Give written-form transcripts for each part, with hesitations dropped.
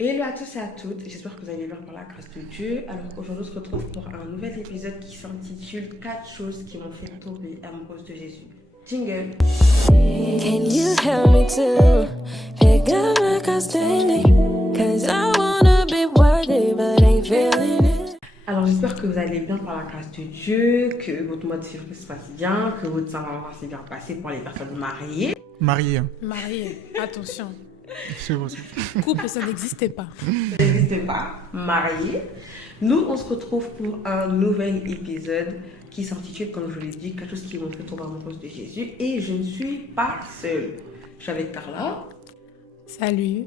Hello à tous et à toutes, j'espère que vous allez bien par la grâce de Dieu. Alors aujourd'hui on se retrouve pour un nouvel épisode qui s'intitule 4 choses qui m'ont fait tomber amoureuse de Jésus. Jingle. Can you help me to pick up my custody? Cause I wanna be worthy but ain't feeling it. Alors j'espère que vous allez bien par la grâce de Dieu, que votre mois de février se passe bien, que votre Saint-Valentin s'est bien passé pour les personnes mariées. Marié. Marié, attention. C'est bon, c'est bon. Couple, ça n'existait pas. N'hésitez pas, mariés. Nous on se retrouve pour un nouvel épisode qui s'intitule, comme je l'ai dit, 4 choses qui m'ont fait tomber amoureuse de Jésus. Et je ne suis pas seule. Je suis avec Carla Salut.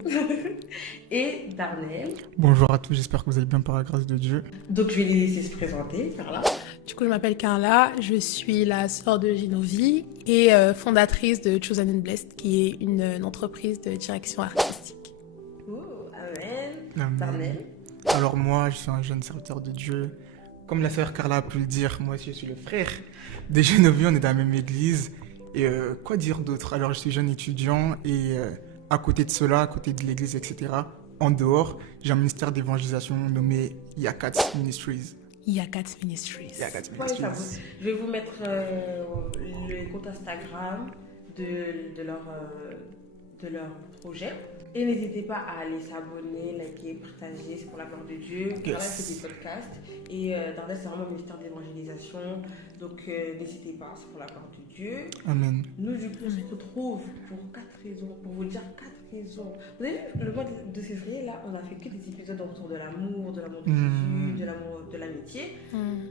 et Darnell. Bonjour à tous, j'espère que vous allez bien par la grâce de Dieu. Donc je vais les laisser se présenter, Carla. Du coup, je m'appelle Carla, je suis la sœur de Génovie et fondatrice de Chosen and Blessed, qui est une entreprise de direction artistique. Amen. Amen. Darnell. Alors moi, je suis un jeune serviteur de Dieu. Comme la sœur Carla a pu le dire, moi aussi je suis le frère des Génovies, on est dans la même église. Et quoi dire d'autre? Alors je suis jeune étudiant et à côté de cela, à côté de l'église, etc., en dehors, j'ai un ministère d'évangélisation nommé Yakat Ministries. Yakat Ministries. Yakat Ouais, ça Ministries. vaut. Je vais vous mettre le compte Instagram de leur projet. Et n'hésitez pas à aller s'abonner, liker, partager, c'est pour la gloire de Dieu. Voilà, c'est des podcasts. Et Darnell, c'est vraiment le ministère de l'évangélisation. Donc n'hésitez pas, c'est pour la gloire de Dieu. Amen. Nous, du coup, on se retrouve pour 4 raisons, pour vous dire 4 raisons. Vous avez vu, le mois de février, là, on a fait que des épisodes autour de l'amour de Jésus, de l'amour, de l'amitié.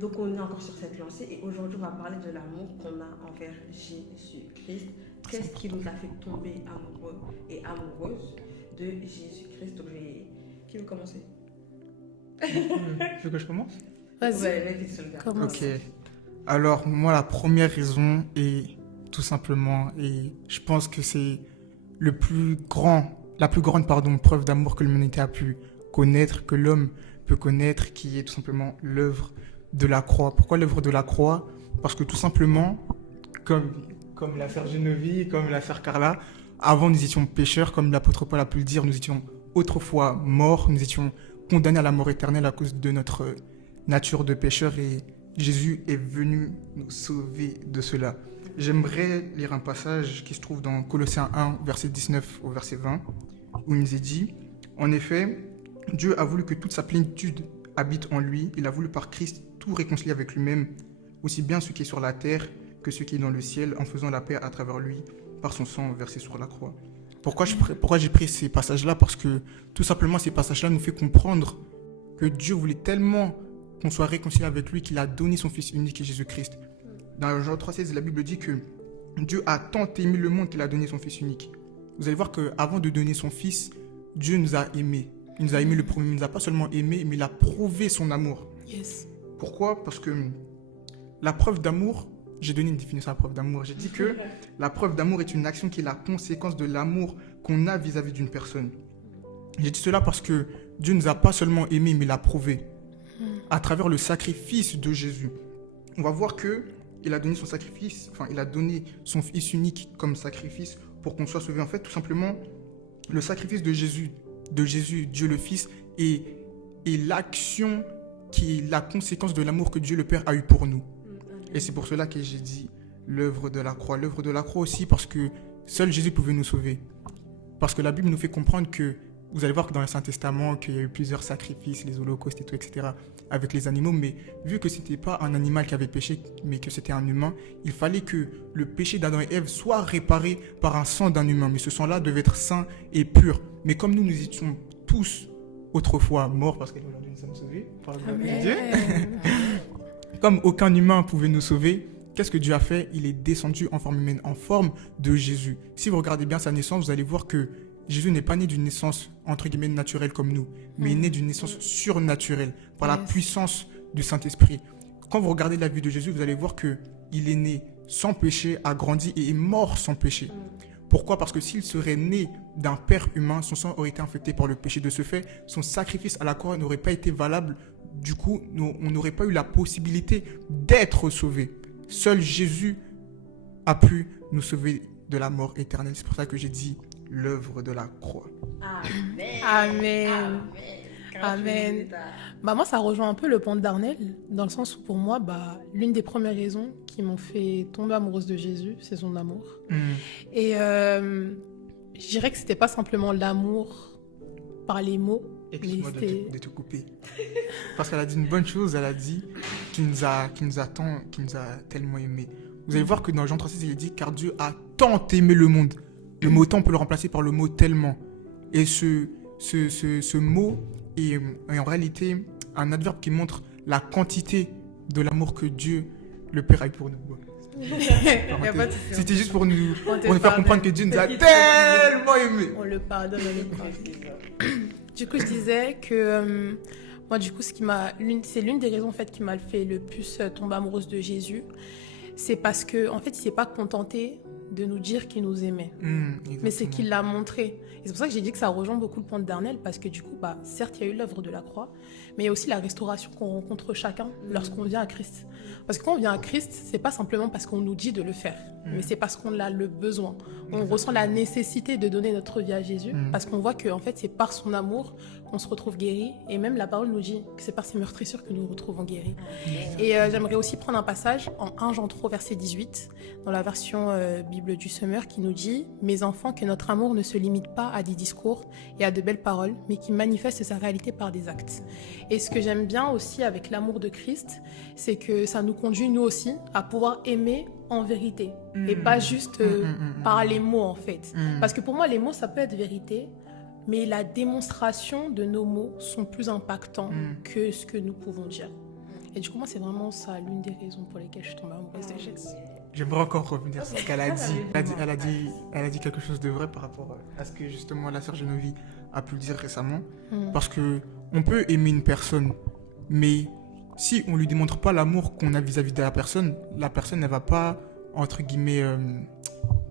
Donc, on est encore sur cette lancée et aujourd'hui, on va parler de l'amour qu'on a envers Jésus-Christ. Qu'est-ce qui nous a fait tomber amoureux et amoureuses de Jésus-Christ? Donc, qui veut commencer? Tu veux que je commence? Vas-y. Ouais, Commence. Ok. Alors, moi, la première raison est tout simplement, et je pense que c'est la plus grande preuve d'amour que l'humanité a pu connaître, que l'homme peut connaître, qui est tout simplement l'œuvre de la croix. Pourquoi l'œuvre de la croix? Parce que tout simplement, comme la sœur Geneviève, comme la sœur Carla, avant nous étions pécheurs, comme l'apôtre Paul a pu le dire, nous étions autrefois morts, nous étions condamnés à la mort éternelle à cause de notre nature de pécheurs et Jésus est venu nous sauver de cela. J'aimerais lire un passage qui se trouve dans Colossiens 1, verset 19 au verset 20, où il nous est dit « En effet, Dieu a voulu que toute sa plénitude habite en lui. Il a voulu par Christ tout réconcilier avec lui-même, aussi bien ce qui est sur la terre que ce qui est dans le ciel, en faisant la paix à travers lui, par son sang versé sur la croix. » Pourquoi j'ai pris ces passages-là? Parce que tout simplement, ces passages-là nous font comprendre que Dieu voulait tellement qu'on soit réconcilié avec lui qu'il a donné son Fils unique, Jésus-Christ. Dans Jean 3,16, la Bible dit que Dieu a tant aimé le monde qu'il a donné son Fils unique. Vous allez voir qu'avant de donner son Fils, Dieu nous a aimés. Il nous a aimés le premier, il ne nous a pas seulement aimés, mais il a prouvé son amour. Yes. Pourquoi? Parce que la preuve d'amour, j'ai donné une définition à la preuve d'amour. J'ai dit que la preuve d'amour est une action qui est la conséquence de l'amour qu'on a vis-à-vis d'une personne. J'ai dit cela parce que Dieu ne nous a pas seulement aimés, mais l'a prouvé à travers le sacrifice de Jésus. On va voir que il a donné son sacrifice, il a donné son Fils unique comme sacrifice pour qu'on soit sauvé. En fait, tout simplement, le sacrifice de Jésus, Dieu le Fils, est l'action qui est la conséquence de l'amour que Dieu le Père a eu pour nous. Et c'est pour cela que j'ai dit l'œuvre de la croix. L'œuvre de la croix aussi parce que seul Jésus pouvait nous sauver. Parce que la Bible nous fait comprendre que, vous allez voir que dans l'Ancien Testament, qu'il y a eu plusieurs sacrifices, les holocaustes et tout, etc., avec les animaux, mais vu que ce n'était pas un animal qui avait péché, mais que c'était un humain, il fallait que le péché d'Adam et Ève soit réparé par un sang d'un humain. Mais ce sang-là devait être saint et pur. Mais comme nous étions tous autrefois morts, parce qu'aujourd'hui nous sommes sauvés par la grâce de Dieu, comme aucun humain pouvait nous sauver, qu'est-ce que Dieu a fait? Il est descendu en forme humaine, en forme de Jésus. Si vous regardez bien sa naissance, vous allez voir que Jésus n'est pas né d'une naissance, entre guillemets, naturelle comme nous, mais il est né d'une naissance surnaturelle, par la puissance du Saint-Esprit. Quand vous regardez la vie de Jésus, vous allez voir qu'il est né sans péché, a grandi et est mort sans péché. Pourquoi? Parce que s'il serait né d'un père humain, son sang aurait été infecté par le péché. De ce fait, son sacrifice à la croix n'aurait pas été valable. Du coup, on n'aurait pas eu la possibilité d'être sauvé. Seul Jésus a pu nous sauver de la mort éternelle. C'est pour ça que j'ai dit l'œuvre de la croix. Amen. Amen. Bah moi, ça rejoint un peu le point de Darnel, dans le sens où pour moi, l'une des premières raisons qui m'ont fait tomber amoureuse de Jésus, c'est son amour. Et je dirais que c'était pas simplement l'amour par les mots. Excuse-moi de te couper. Parce qu'elle a dit une bonne chose, elle a dit qu'il nous a tellement aimés. Vous allez voir que dans Jean 3,6, il est dit car Dieu a tant aimé le monde. Le mot tant, on peut le remplacer par le mot tellement. Et ce mot est en réalité un adverbe qui montre la quantité de l'amour que Dieu, le Père, a eu pour nous. C'était juste pour nous faire comprendre que Dieu nous a tellement aimés. On le pardonne. Du coup, je disais que moi, du coup, c'est l'une des raisons en fait, qui m'a fait le plus tomber amoureuse de Jésus. C'est parce qu'en fait, il ne s'est pas contenté de nous dire qu'il nous aimait. Mais c'est qu'il l'a montré. Et c'est pour ça que j'ai dit que ça rejoint beaucoup le point de Darnel, parce que du coup, certes, il y a eu l'œuvre de la croix, mais il y a aussi la restauration qu'on rencontre chacun lorsqu'on vient à Christ. Parce que quand on vient à Christ, c'est pas simplement parce qu'on nous dit de le faire, mais c'est parce qu'on a le besoin. On ressent la nécessité de donner notre vie à Jésus, parce qu'on voit que en fait, c'est par son amour qu'on se retrouve guéri. Et même la parole nous dit que c'est par ses meurtrissures que nous nous retrouvons guéris. Et j'aimerais aussi prendre un passage en 1 Jean 3, verset 18, dans la version Bible du Semeur, qui nous dit « Mes enfants, que notre amour ne se limite pas à des discours et à de belles paroles, mais qui manifeste sa réalité par des actes. » Et ce que j'aime bien aussi avec l'amour de Christ, c'est que ça nous conduit, nous aussi, à pouvoir aimer en vérité, et pas juste par les mots, en fait. Parce que pour moi, les mots, ça peut être vérité, mais la démonstration de nos mots sont plus impactants que ce que nous pouvons dire. Et du coup, moi, c'est vraiment ça, l'une des raisons pour lesquelles je suis tombée amoureuse de Jésus. J'aimerais encore revenir sur ce qu'elle a dit. Elle a dit quelque chose de vrai par rapport à ce que justement la sœur Geneviève a pu le dire récemment. Parce que on peut aimer une personne, mais si on lui démontre pas l'amour qu'on a vis-à-vis de la personne elle va pas, entre guillemets,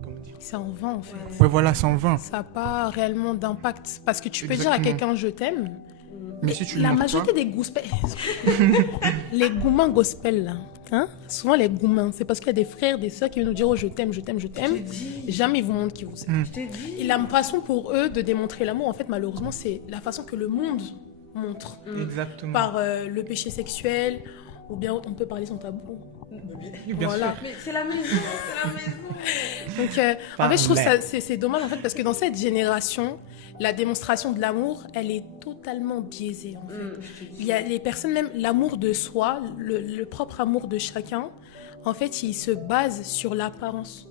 comment dire ? C'est en vain, en fait. Ouais, voilà, c'est en vain. Ça n'a pas réellement d'impact. Parce que tu peux dire à quelqu'un « je t'aime », mais si tu la le montres majorité des gospel, les goumins gospel, là, hein, souvent les goumins, c'est parce qu'il y a des frères, des sœurs qui viennent nous dire « oh, je t'aime ». Jamais ils vous montrent qu'ils vous aiment. Et la façon pour eux de démontrer l'amour, en fait, malheureusement, c'est la façon que le monde montre. Exactement. Par le péché sexuel, ou bien on peut parler sans tabou. Bien Voilà. sûr. Mais c'est la maison. Donc, en fait, je trouve ça c'est dommage, en fait, parce que dans cette génération, la démonstration de l'amour, elle est totalement biaisée, en fait. Il y a les personnes, même l'amour de soi, le propre amour de chacun, en fait, il se base sur l'apparence.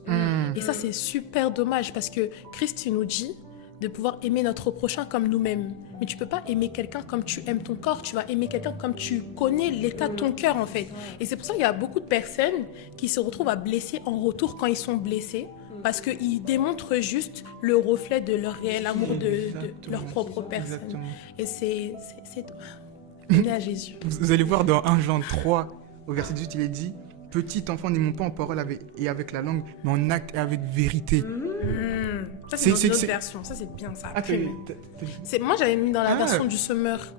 Et ça, c'est super dommage, parce que Christ, il nous dit de pouvoir aimer notre prochain comme nous-mêmes. Mais tu peux pas aimer quelqu'un comme tu aimes ton corps, tu vas aimer quelqu'un comme tu connais l'état de ton cœur, en fait. Et c'est pour ça qu'il y a beaucoup de personnes qui se retrouvent à blesser en retour quand ils sont blessés, parce qu'ils démontrent juste le reflet de leur réel amour de leur propre personne. Exactement. Et c'est donner à Jésus. Vous allez voir dans 1 Jean 3, au verset 18, il est dit « Petit enfant, n'aimons pas en parole et avec la langue, mais en acte et avec vérité. Ça, c'est dans une autre version. Ça, c'est bien, ça. Moi, j'avais mis dans la version du Semeur.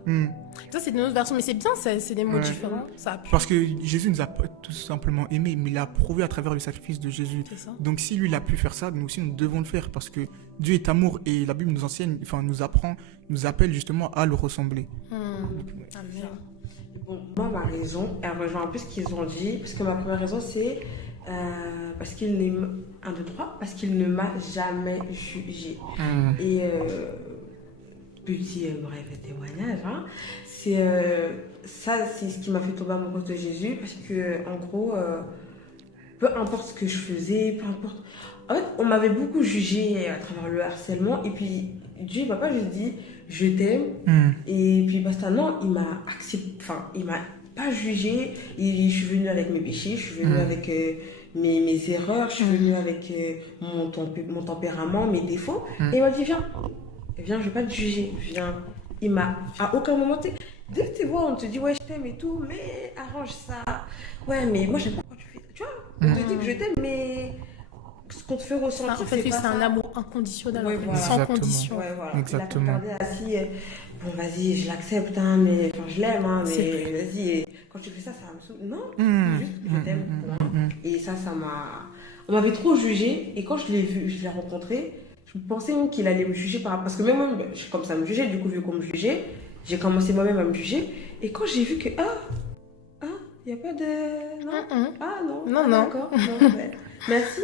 Ça, c'est une autre version, mais c'est bien, c'est des mots différents. Ça appuie. Parce que Jésus nous a pas tout simplement aimés, mais il l'a prouvé à travers le sacrifice de Jésus. Donc si lui, il a pu faire ça, nous aussi, nous devons le faire, parce que Dieu est amour, et la Bible nous enseigne, enfin, nous apprend, nous appelle justement à le ressembler. Amen. Bon, moi, ma raison, elle rejoint un peu ce qu'ils ont dit, parce que ma première raison, c'est parce qu'il parce qu'il ne m'a jamais jugé. Et petit bref témoignage, hein, c'est ce qui m'a fait tomber amoureuse de Jésus, parce que en gros, peu importe ce que je faisais, peu importe. En fait, on m'avait beaucoup jugé à travers le harcèlement, et puis Dieu m'a pas juste dit je t'aime, et puis basta. Non, il m'a accepté, enfin, il m'a pas jugé. Et je suis venue avec mes péchés, je suis venue avec mes erreurs, je suis venue avec mon tempérament, mes défauts, et il m'a dit viens, je vais pas te juger, viens. Il m'a à aucun moment, dès que tu vois, on te dit ouais je t'aime et tout, mais arrange ça. Ouais, mais moi j'aime pas quand tu fais, tu vois, on te dit que je t'aime, mais ce qu'on te fait ressentir, en fait, c'est un amour inconditionnel, ouais, voilà. sans condition. Ouais, voilà. Exactement. Il a regardé assis, bon vas-y, je l'accepte, hein, mais enfin, je l'aime, hein, mais vas-y, et quand tu fais ça, ça me saoule. Non, juste je t'aime. Et ça m'a... On m'avait trop jugé, et quand je l'ai vu, je l'ai rencontré, Je pensais même qu'il allait me juger parce que même moi, je comme ça me jugeait, du coup, vu qu'on me jugeait, j'ai commencé moi-même à me juger. Et quand j'ai vu que, il n'y a pas de... Non. Ah non. Non, Ah, non. D'accord. Non, ouais. Merci.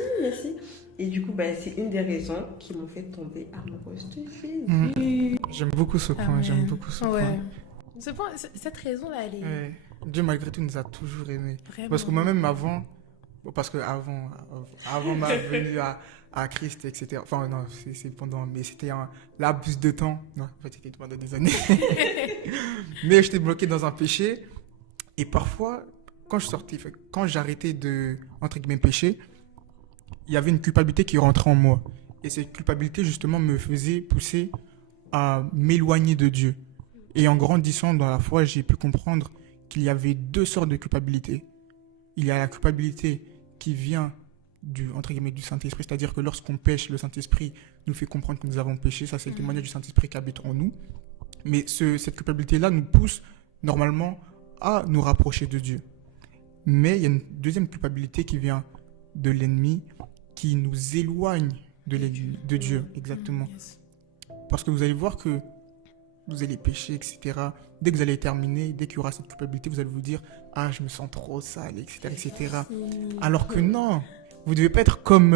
Et du coup, c'est une des raisons qui m'ont fait tomber amoureuse de Jésus. J'aime beaucoup ce point, j'aime beaucoup ce point. Cette raison-là, elle est Ouais. Dieu, malgré tout, nous a toujours aimés. vraiment... Parce que moi-même, avant ma venue à Christ, etc. Enfin, non, c'est pendant... Mais c'était un laps de temps. Non, en fait, c'était pendant des années. Mais j'étais bloqué dans un péché. Et parfois, quand j'arrêtais de, entre guillemets, pécher, il y avait une culpabilité qui rentrait en moi. Et cette culpabilité, justement, me faisait pousser à m'éloigner de Dieu. Et en grandissant dans la foi, j'ai pu comprendre qu'il y avait deux sortes de culpabilité. Il y a la culpabilité qui vient entre guillemets, du Saint-Esprit, c'est-à-dire que lorsqu'on pêche, le Saint-Esprit nous fait comprendre que nous avons péché. Ça, c'est le témoignage du Saint-Esprit qui habite en nous. Mais cette culpabilité-là nous pousse normalement à nous rapprocher de Dieu. Mais il y a une deuxième culpabilité qui vient de l'ennemi, qui nous éloigne de Dieu, exactement. Yes. Parce que vous allez voir que vous allez pécher, etc. Dès que vous allez terminer, dès qu'il y aura cette culpabilité, vous allez vous dire « Ah, je me sens trop sale, etc. etc. » Alors que non, vous ne devez pas être comme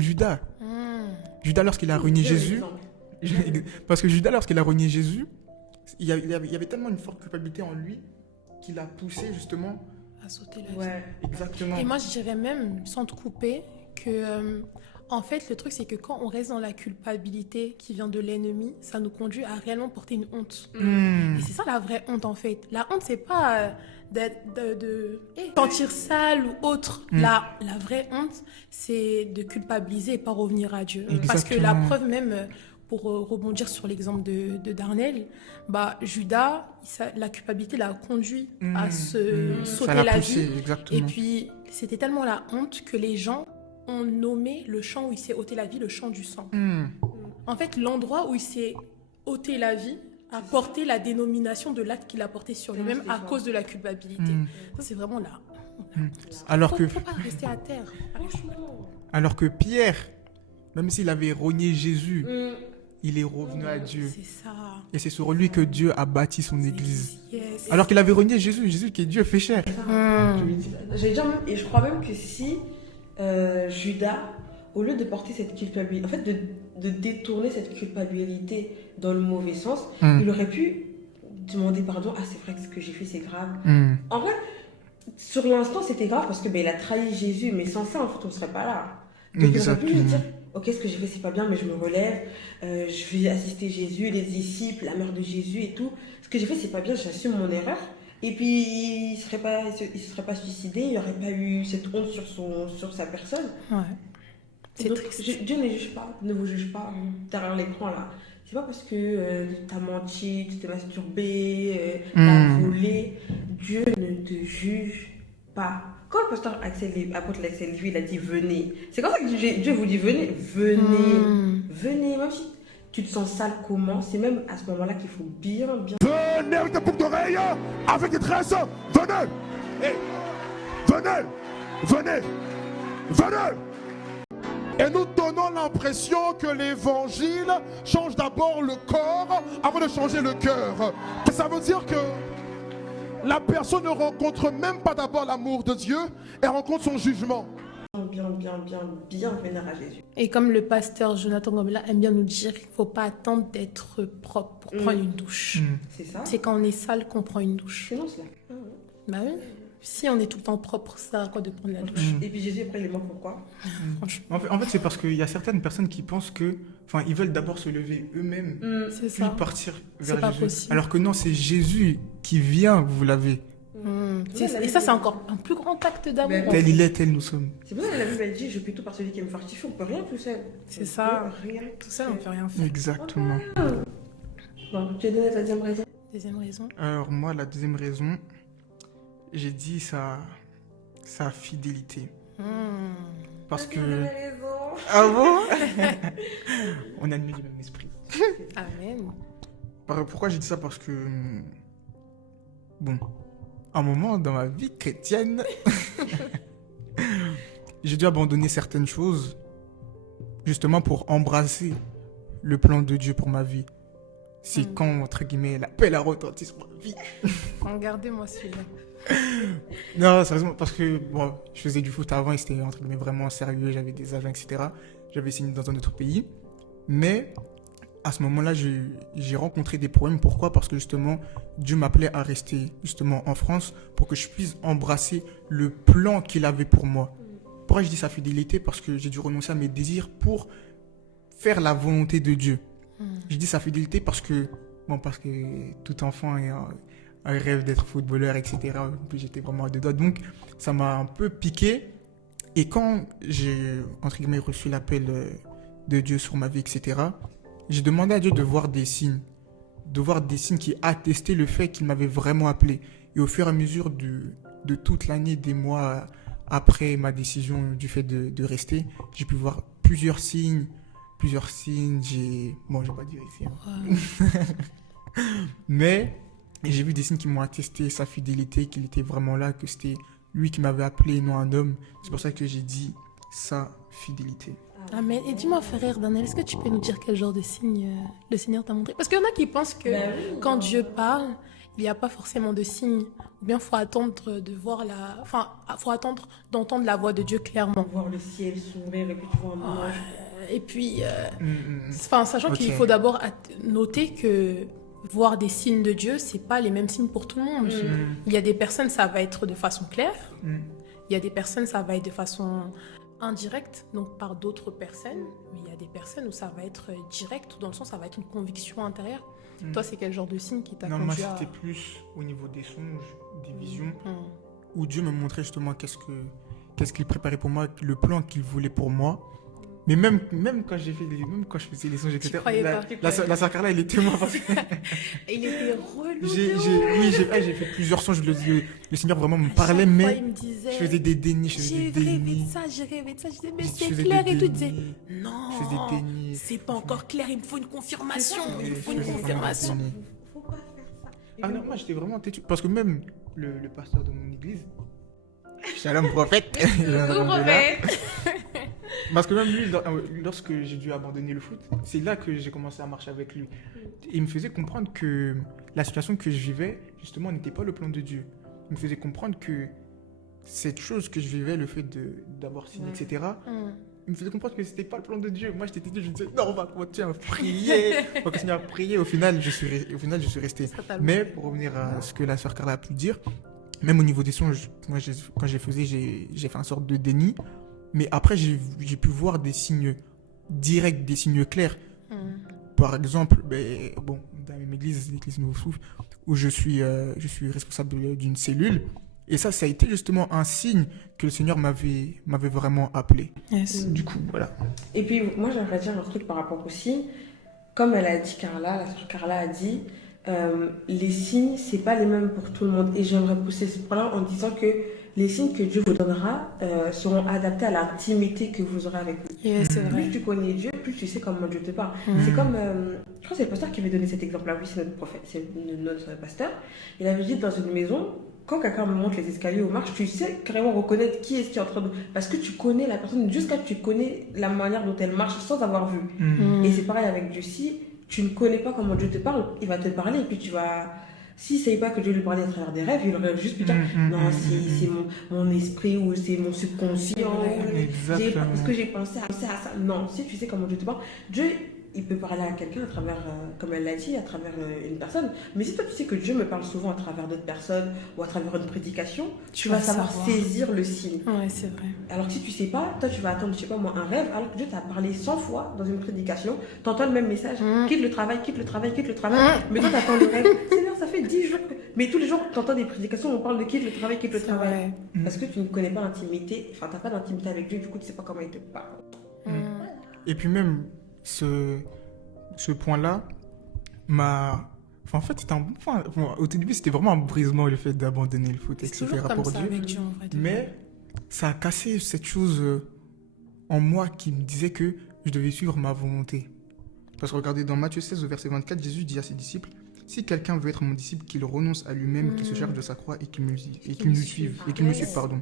Judas. Judas, lorsqu'il a renié Jésus, parce que Judas, lorsqu'il a renié Jésus, il y avait tellement une forte culpabilité en lui qu'il a poussé justement À sauter la vie. Ouais. exactement. Et moi, je dirais même, sans te couper, que en fait, le truc, c'est que quand on reste dans la culpabilité qui vient de l'ennemi, ça nous conduit à réellement porter une honte. Et c'est ça la vraie honte, en fait. La honte, c'est pas de sentir sale ou autre. La vraie honte, c'est de culpabiliser et pas revenir à Dieu. Parce que la Exactement. preuve même, pour rebondir sur l'exemple de Darnell, Judas, la culpabilité l'a conduit à se Ça sauter l'a la poussé, vie. exactement. Et puis, c'était tellement la honte que les gens ont nommé le champ où il s'est ôté la vie le champ du sang. En fait, l'endroit où il s'est ôté la vie a porté la dénomination de l'acte qu'il a porté sur lui-même à cause de la culpabilité. Ça, c'est vraiment là. Alors que Faut pas rester à terre. Alors que Pierre, même s'il avait renié Jésus, il est revenu à Dieu. C'est ça. Et c'est sur lui que Dieu a bâti son église. Yes. Alors qu'il avait renié Jésus, Jésus qui est Dieu fait chair. J'allais dire même, et je crois même que si Judas, au lieu de porter cette culpabilité, en fait de détourner cette culpabilité dans le mauvais sens, il aurait pu demander pardon. Ah, c'est vrai que ce que j'ai fait c'est grave. En vrai, sur l'instant c'était grave parce que il a trahi Jésus, mais sans ça en fait on serait pas là. Donc il aurait pu lui dire ok, ce que j'ai fait c'est pas bien, mais je me relève, je vais assister Jésus, les disciples, la mère de Jésus et tout. Ce que j'ai fait c'est pas bien, j'assume mon erreur. Et puis il se serait pas suicidé, il n'y aurait pas eu cette honte sur sa personne. Ouais. C'est Donc, triste. Dieu ne vous juge pas derrière l'écran là. C'est pas parce que t'as menti, tu t'es masturbé, t'as volé. Dieu ne te juge pas. Quand le pasteur apôtre Axel Lévy, il a dit venez. C'est comme ça que Dieu vous dit venez. Venez. Même si tu te sens sale comment, c'est même à ce moment-là qu'il faut bien. Venez avec des boucles d'oreilles, avec des tresses. Venez. Venez. Et nous donnons l'impression que l'évangile change d'abord le corps avant de changer le cœur. Ça veut dire que la personne ne rencontre même pas d'abord l'amour de Dieu, elle rencontre son jugement. Bien venir à Jésus. Et comme le pasteur Jonathan Gomela aime bien nous dire, il ne faut pas attendre d'être propre pour prendre une douche. C'est ça. C'est quand on est sale qu'on prend une douche. C'est non cela. Bah oui. Si on est tout le temps propre, ça sert à quoi de prendre la douche? Et puis Jésus après il est mort pourquoi? Franchement. En fait, c'est parce qu'il y a certaines personnes qui pensent que, ils veulent d'abord se lever eux-mêmes, C'est puis ça. partir C'est vers pas Jésus. possible. Alors que non, c'est Jésus qui vient vous laver. Et ça, c'est encore un plus grand acte d'amour. Mais Tel il est, tel nous sommes. C'est pour ça que la Bible elle dit je peux tout par celui qui me fortifie. On peut rien tout seul. C'est ça. On peut rien Tout ça, on ne peut rien faire. Exactement. Bon, tu as donné ta deuxième raison. Deuxième raison. Alors moi, la deuxième raison, j'ai dit sa fidélité. Parce que... Ah bon? On a le même esprit. Amen. Pourquoi j'ai dit ça? Parce que... Bon, un moment dans ma vie chrétienne, j'ai dû abandonner certaines choses, justement pour embrasser le plan de Dieu pour ma vie. C'est Mm. quand, entre guillemets, l'appel a retenti sur ma vie. Regardez-moi celui-là. Non, sérieusement, parce que bon, je faisais du foot avant et c'était entre guillemets vraiment sérieux, j'avais des agents, etc. J'avais signé dans un autre pays. Mais à ce moment-là, j'ai rencontré des problèmes. Pourquoi? Parce que justement, Dieu m'appelait à rester justement en France pour que je puisse embrasser le plan qu'il avait pour moi. Pourquoi je dis sa fidélité? Parce que j'ai dû renoncer à mes désirs pour faire la volonté de Dieu. Je dis sa fidélité parce que tout enfant a un rêve d'être footballeur, etc. En plus, j'étais vraiment à deux doigts. Donc, ça m'a un peu piqué. Et quand j'ai, entre guillemets, reçu l'appel de Dieu sur ma vie, etc., j'ai demandé à Dieu de voir des signes. De voir des signes qui attestaient le fait qu'il m'avait vraiment appelé. Et au fur et à mesure de toute l'année, des mois après ma décision du fait de rester, j'ai pu voir plusieurs signes. Bon, je vais pas dire ici. Hein. Mais j'ai vu des signes qui m'ont attesté sa fidélité, qu'il était vraiment là, que c'était lui qui m'avait appelé, non un homme. C'est pour ça que j'ai dit sa fidélité. Amen. Et dis-moi, frère Daniel, est-ce que tu peux nous dire quel genre de signe le Seigneur t'a montré? Parce qu'il y en a qui pensent que quand Dieu parle, il n'y a pas forcément de signe. Ou bien il faut attendre de voir faut attendre d'entendre la voix de Dieu clairement. Voir le ciel s'ouvrir et puis tu vois un nuage. Et puis, Mm. sachant Ok. qu'il faut d'abord noter que voir des signes de Dieu, c'est pas les mêmes signes pour tout le monde. Il y a des personnes, ça va être de façon claire. Mm. Il y a des personnes, ça va être de façon indirecte, donc par d'autres personnes. Mais il y a des personnes où ça va être direct, dans le sens ça va être une conviction intérieure. Mm. Toi, c'est quel genre de signe qui t'a Non, moi conduit à... c'était plus au niveau des songes, des visions, Mm. où Dieu me montrait justement qu'est-ce qu'il préparait pour moi, le plan qu'il voulait pour moi. Mais même quand je faisais les songes, etc. croyais La, pas. la sœur Carla, elle était moi parce que Et il était relou. j'ai fait plusieurs songes. Le Seigneur vraiment me parlait, Chaque fois, mais il me disait... je faisais des dénis. J'ai rêvé de ça, j'ai rêvé de ça. Je disais, mais Je c'est faisais clair des et tout. Il dénis. disait, non, Je faisais des dénis. c'est pas encore clair, il me faut une confirmation. Il me faut Je une faisais vraiment confirmation. des dénis. Faut pas faire ça. Et Ah puis, non, moi j'étais vraiment têtu. Parce que même le pasteur de mon église, Shalom prophète, il vient de là. Parce que même lui, lorsque j'ai dû abandonner le foot, c'est là que j'ai commencé à marcher avec lui. Il me faisait comprendre que la situation que je vivais, justement, n'était pas le plan de Dieu. Il me faisait comprendre que cette chose que je vivais, le fait d'avoir signé, etc., il me faisait comprendre que c'était pas le plan de Dieu. Moi, j'étais têtu, je me disais, non, on va continuer à prier. On va continuer à prier. Au final, je suis resté. Mais pour revenir à ce que la sœur Carla a pu dire, même au niveau des songes, moi, quand je les faisais, j'ai fait une sorte de déni. Mais après, j'ai pu voir des signes directs, des signes clairs. Par exemple, dans l'église Nouveau Souffle, où je suis responsable d'une cellule. Et ça a été justement un signe que le Seigneur m'avait vraiment appelé. Yes. Du coup, voilà. Et puis, moi, j'aimerais dire un truc par rapport aussi. Comme elle a dit, la sœur Carla a dit, les signes, c'est pas les mêmes pour tout le monde. Et j'aimerais pousser ce point-là en disant que les signes que Dieu vous donnera seront adaptés à l'intimité que vous aurez avec lui. Yes, c'est vrai. Plus tu connais Dieu, plus tu sais comment Dieu te parle. C'est comme, je crois que c'est le pasteur qui avait donné cet exemple-là. Oui, c'est notre prophète, c'est notre pasteur. Il avait dit dans une maison, quand quelqu'un me montre les escaliers ou marche, tu sais carrément reconnaître qui est-ce qui est en train de... Parce que tu connais la personne jusqu'à ce que tu connais la manière dont elle marche sans avoir vu. Et c'est pareil avec Dieu. Si tu ne connais pas comment Dieu te parle, il va te parler et puis tu vas... S'il ne savait pas que Dieu lui parlait à travers des rêves, il aurait juste pu dire non, c'est mon esprit ou c'est mon subconscient. Parce que j'ai pensé à ça. Non, si tu sais comment Dieu te parle, Dieu, il peut parler à quelqu'un à travers, comme elle l'a dit, à travers une personne. Mais si toi tu sais que Dieu me parle souvent à travers d'autres personnes ou à travers une prédication, tu vas savoir saisir le signe. Ouais, c'est vrai. Alors que si tu sais pas, toi tu vas attendre, je sais pas moi, un rêve, alors que Dieu t'a parlé 100 fois dans une prédication, t'entends le même message, quitte le travail, mais toi t'attends le rêve. Seigneur, ça fait 10 jours que... Mais tous les jours t'entends des prédications, on parle de quitte le travail. Vrai. Parce que tu ne connais pas l'intimité, enfin t'as pas d'intimité avec Dieu, du coup tu sais pas comment il te parle. Et puis même, ce point-là m'a... Enfin, en fait, c'était un bon point. Bon, au tout début, c'était vraiment un brisement, le fait d'abandonner le foot, C'est etc. toujours comme pour ça Dieu. avec Dieu, en vrai. Mais ça a cassé cette chose en moi qui me disait que je devais suivre ma volonté. Parce que regardez, dans Matthieu 16, au verset 24, Jésus dit à ses disciples, « Si quelqu'un veut être mon disciple, qu'il renonce à lui-même, qu'il se charge de sa croix et qu'il me suive. » Pardon.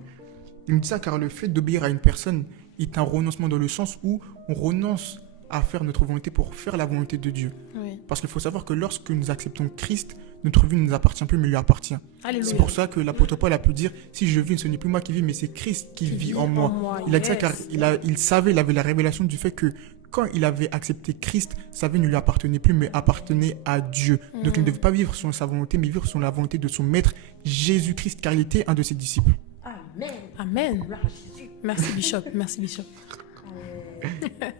Il me dit ça car le fait d'obéir à une personne est un renoncement dans le sens où on renonce à faire notre volonté pour faire la volonté de Dieu. Oui. Parce qu'il faut savoir que lorsque nous acceptons Christ, notre vie ne nous appartient plus, mais lui appartient. Alléluia. C'est pour ça que l'apôtre Paul a pu dire, si je vis, ce n'est plus moi qui vis, mais c'est Christ qui vit en moi. Il a dit ça car il savait, il avait la révélation du fait que quand il avait accepté Christ, sa vie ne lui appartenait plus, mais appartenait à Dieu. Donc il ne devait pas vivre selon sa volonté, mais vivre selon la volonté de son maître, Jésus-Christ, car il était un de ses disciples. Amen. Amen. Gloire à Jésus. Merci Bishop, merci Bishop.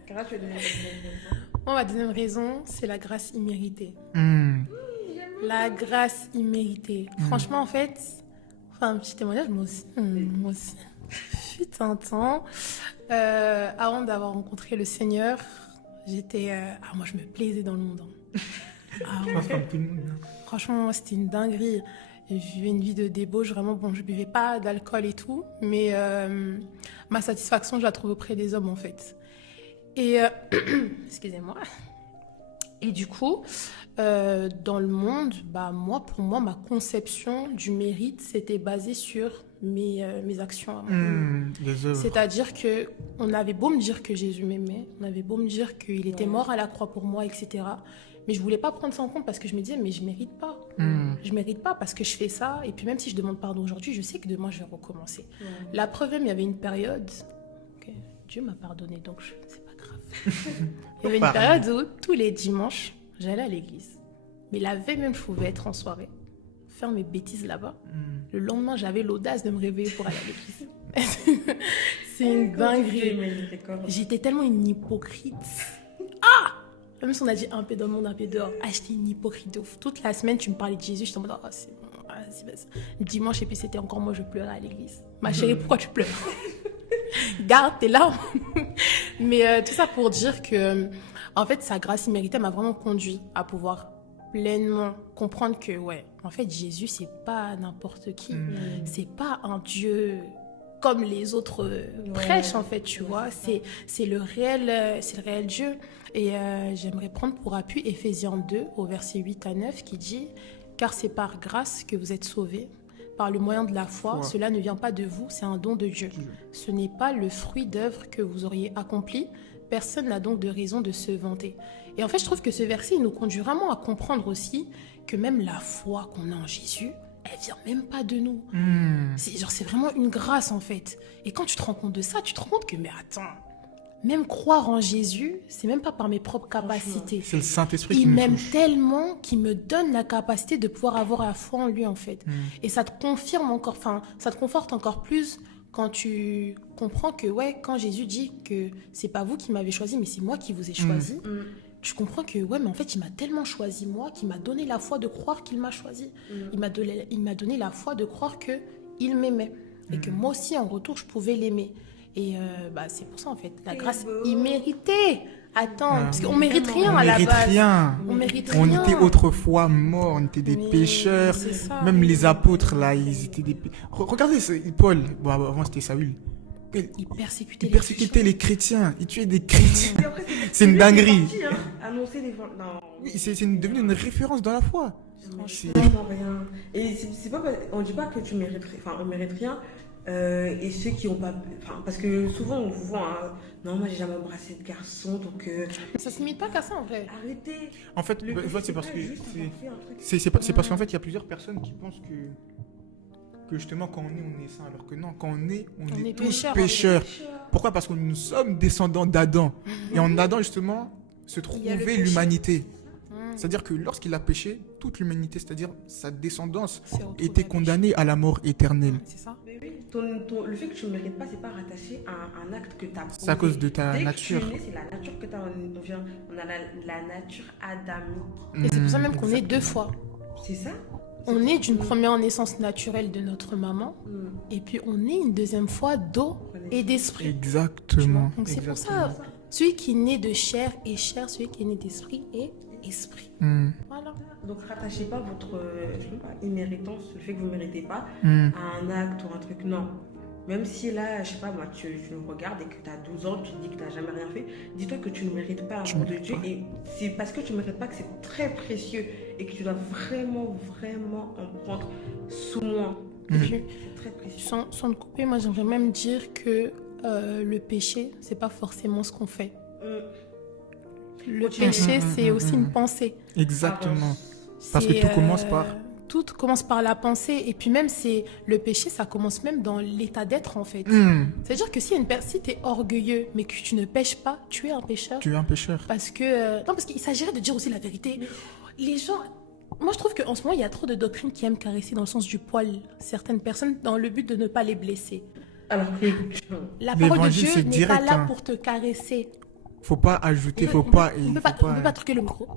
Cara, tu as donné la deuxième raison. Bon, ma deuxième raison, c'est la grâce imméritée. Hmm. La grâce imméritée. Franchement, en fait, enfin, un petit témoignage, moi aussi. Fut un temps, avant d'avoir rencontré le Seigneur, j'étais... moi, je me plaisais dans le monde. Ah, ouais. Comme tout le monde, hein. Franchement, c'était une dinguerie. Je vivais une vie de débauche, vraiment. Bon, je buvais pas d'alcool et tout, mais ma satisfaction, je la trouve auprès des hommes, en fait. Et, excusez-moi. Et du coup, dans le monde, pour moi, ma conception du mérite, c'était basée sur mes actions à moi. Les œuvres. C'est-à-dire que on avait beau me dire que Jésus m'aimait, on avait beau me dire qu'il était mort à la croix pour moi, etc. Mais je voulais pas prendre ça en compte parce que je me disais, mais je mérite pas. Je mérite pas parce que je fais ça. Et puis même si je demande pardon aujourd'hui, je sais que demain, je vais recommencer. La preuve, même, il y avait une période... ok, Dieu m'a pardonné, donc c'est pas grave. Il y avait une période où tous les dimanches, j'allais à l'église. Mais la veille même, je pouvais être en soirée, faire mes bêtises là-bas. Le lendemain, j'avais l'audace de me réveiller pour aller à l'église. C'est une dinguerie. J'étais tellement une hypocrite. Même si on a dit un peu dans le monde, un peu dehors. J'étais une hypocrite de ouf. Toute la semaine, tu me parlais de Jésus, j'étais en mode, c'est bon, vas-y. Dimanche, et puis c'était encore moi, je pleurais à l'église. Ma chérie, pourquoi tu pleures? Garde tes larmes. Mais tout ça pour dire que, en fait, sa grâce imméritée m'a vraiment conduit à pouvoir pleinement comprendre que, en fait, Jésus, c'est pas n'importe qui. C'est pas un Dieu comme les autres prêchent, en fait, tu vois. C'est le réel Dieu. Et j'aimerais prendre pour appui Éphésiens 2, au verset 8 à 9, qui dit « Car c'est par grâce que vous êtes sauvés, par le moyen de la foi. Cela ne vient pas de vous, c'est un don de Dieu. Ce n'est pas le fruit d'œuvres que vous auriez accompli. Personne n'a donc de raison de se vanter. » Et en fait, je trouve que ce verset il nous conduit vraiment à comprendre aussi que même la foi qu'on a en Jésus, elle vient même pas de nous. C'est vraiment une grâce, en fait. Et quand tu te rends compte de ça, tu te rends compte que, mais attends, même croire en Jésus, c'est même pas par mes propres capacités. C'est le Saint-Esprit qui Il nous m'aime touche. tellement qu'il me donne la capacité de pouvoir avoir la foi en lui, en fait. Et ça te confirme encore, ça te conforte encore plus quand tu comprends que, quand Jésus dit que c'est pas vous qui m'avez choisi, mais c'est moi qui vous ai choisi. Tu comprends que, mais en fait, il m'a tellement choisi, moi, qu'il m'a donné la foi de croire qu'il m'a choisi. Il m'a donné la foi de croire qu'il m'aimait. Et que moi aussi, en retour, je pouvais l'aimer. Et c'est pour ça, en fait, la grâce imméritée. Attends, parce qu'on mérite rien à la base. On mérite rien. On était autrefois morts, on était des pécheurs. c'est ça. Même les apôtres, là, ils étaient des... Regardez Paul. Bon, avant, c'était Saül. Il persécutait Il persécutait les chrétiens. Il tuait des chrétiens. C'est une lui, dinguerie. il est parti, annoncer les... Non. Oui, c'est devenu une référence dans la foi. C'est vraiment rien. Et c'est pas... On dit pas que tu mérites... Enfin, on mérite rien. Et ceux qui ont pas... Enfin, parce que souvent, on vous voit... Hein, non, moi, j'ai jamais embrassé de garçon, donc... Ça se limite pas qu'à ça, en vrai. Arrêtez. En fait, Le- c'est parce que... juste avoir fait un truc. C'est parce qu'en fait, il y a plusieurs personnes qui pensent que justement, quand on est saint, alors que non, quand on est tous pécheurs, pécheurs. Pourquoi? Parce que nous sommes descendants d'Adam. Et en Adam, justement, se Il y a le trouvait péché. l'humanité. C'est-à-dire que lorsqu'il a péché, toute l'humanité, c'est-à-dire sa descendance, C'est retrouvé était à condamnée à la mort éternelle. C'est ça. Mais oui, le fait que tu ne mérites pas, c'est pas rattaché à un acte que tu as posé. C'est à cause de ta Dès nature. Que tu es né, c'est la nature que tu as. On a la nature adamique. Et c'est pour ça même qu'on est deux fois. C'est ça? On est d'une première naissance naturelle de notre maman, et puis on est une deuxième fois d'eau et d'esprit. Exactement. Donc c'est pour Exactement. ça, celui qui est né de chair est chair, celui qui est né d'esprit est esprit. Voilà. Donc rattachez pas votre imméritance, le fait que vous ne méritez pas, Hmm. à un acte ou un truc. Non. Même si là, je sais pas, moi, tu me regardes et que tu as 12 ans, tu te dis que tu n'as jamais rien fait, dis-toi que tu ne mérites pas l'amour de Dieu. Et c'est parce que tu ne mérites pas que c'est très précieux et que tu dois vraiment, vraiment en prendre soin. Et puis, C'est très précieux. sans te couper, moi j'aimerais même dire que le péché, c'est pas forcément ce qu'on fait. Le péché, c'est aussi une pensée. Exactement. Parce que C'est, tout commence par... Tout commence par la pensée. Et puis même, le péché, ça commence même dans l'état d'être, en fait. C'est-à-dire que si tu es orgueilleux, mais que tu ne pêches pas, tu es un pécheur. Tu es un pécheur. Parce qu'il s'agirait de dire aussi la vérité. Les gens... Moi, je trouve qu'en ce moment, il y a trop de doctrines qui aiment caresser dans le sens du poil certaines personnes dans le but de ne pas les blesser. Alors que La parole de L'évangile, Dieu c'est n'est direct, pas là hein. pour te caresser. Faut pas ajouter, faut pas... On ne peut pas truquer le micro.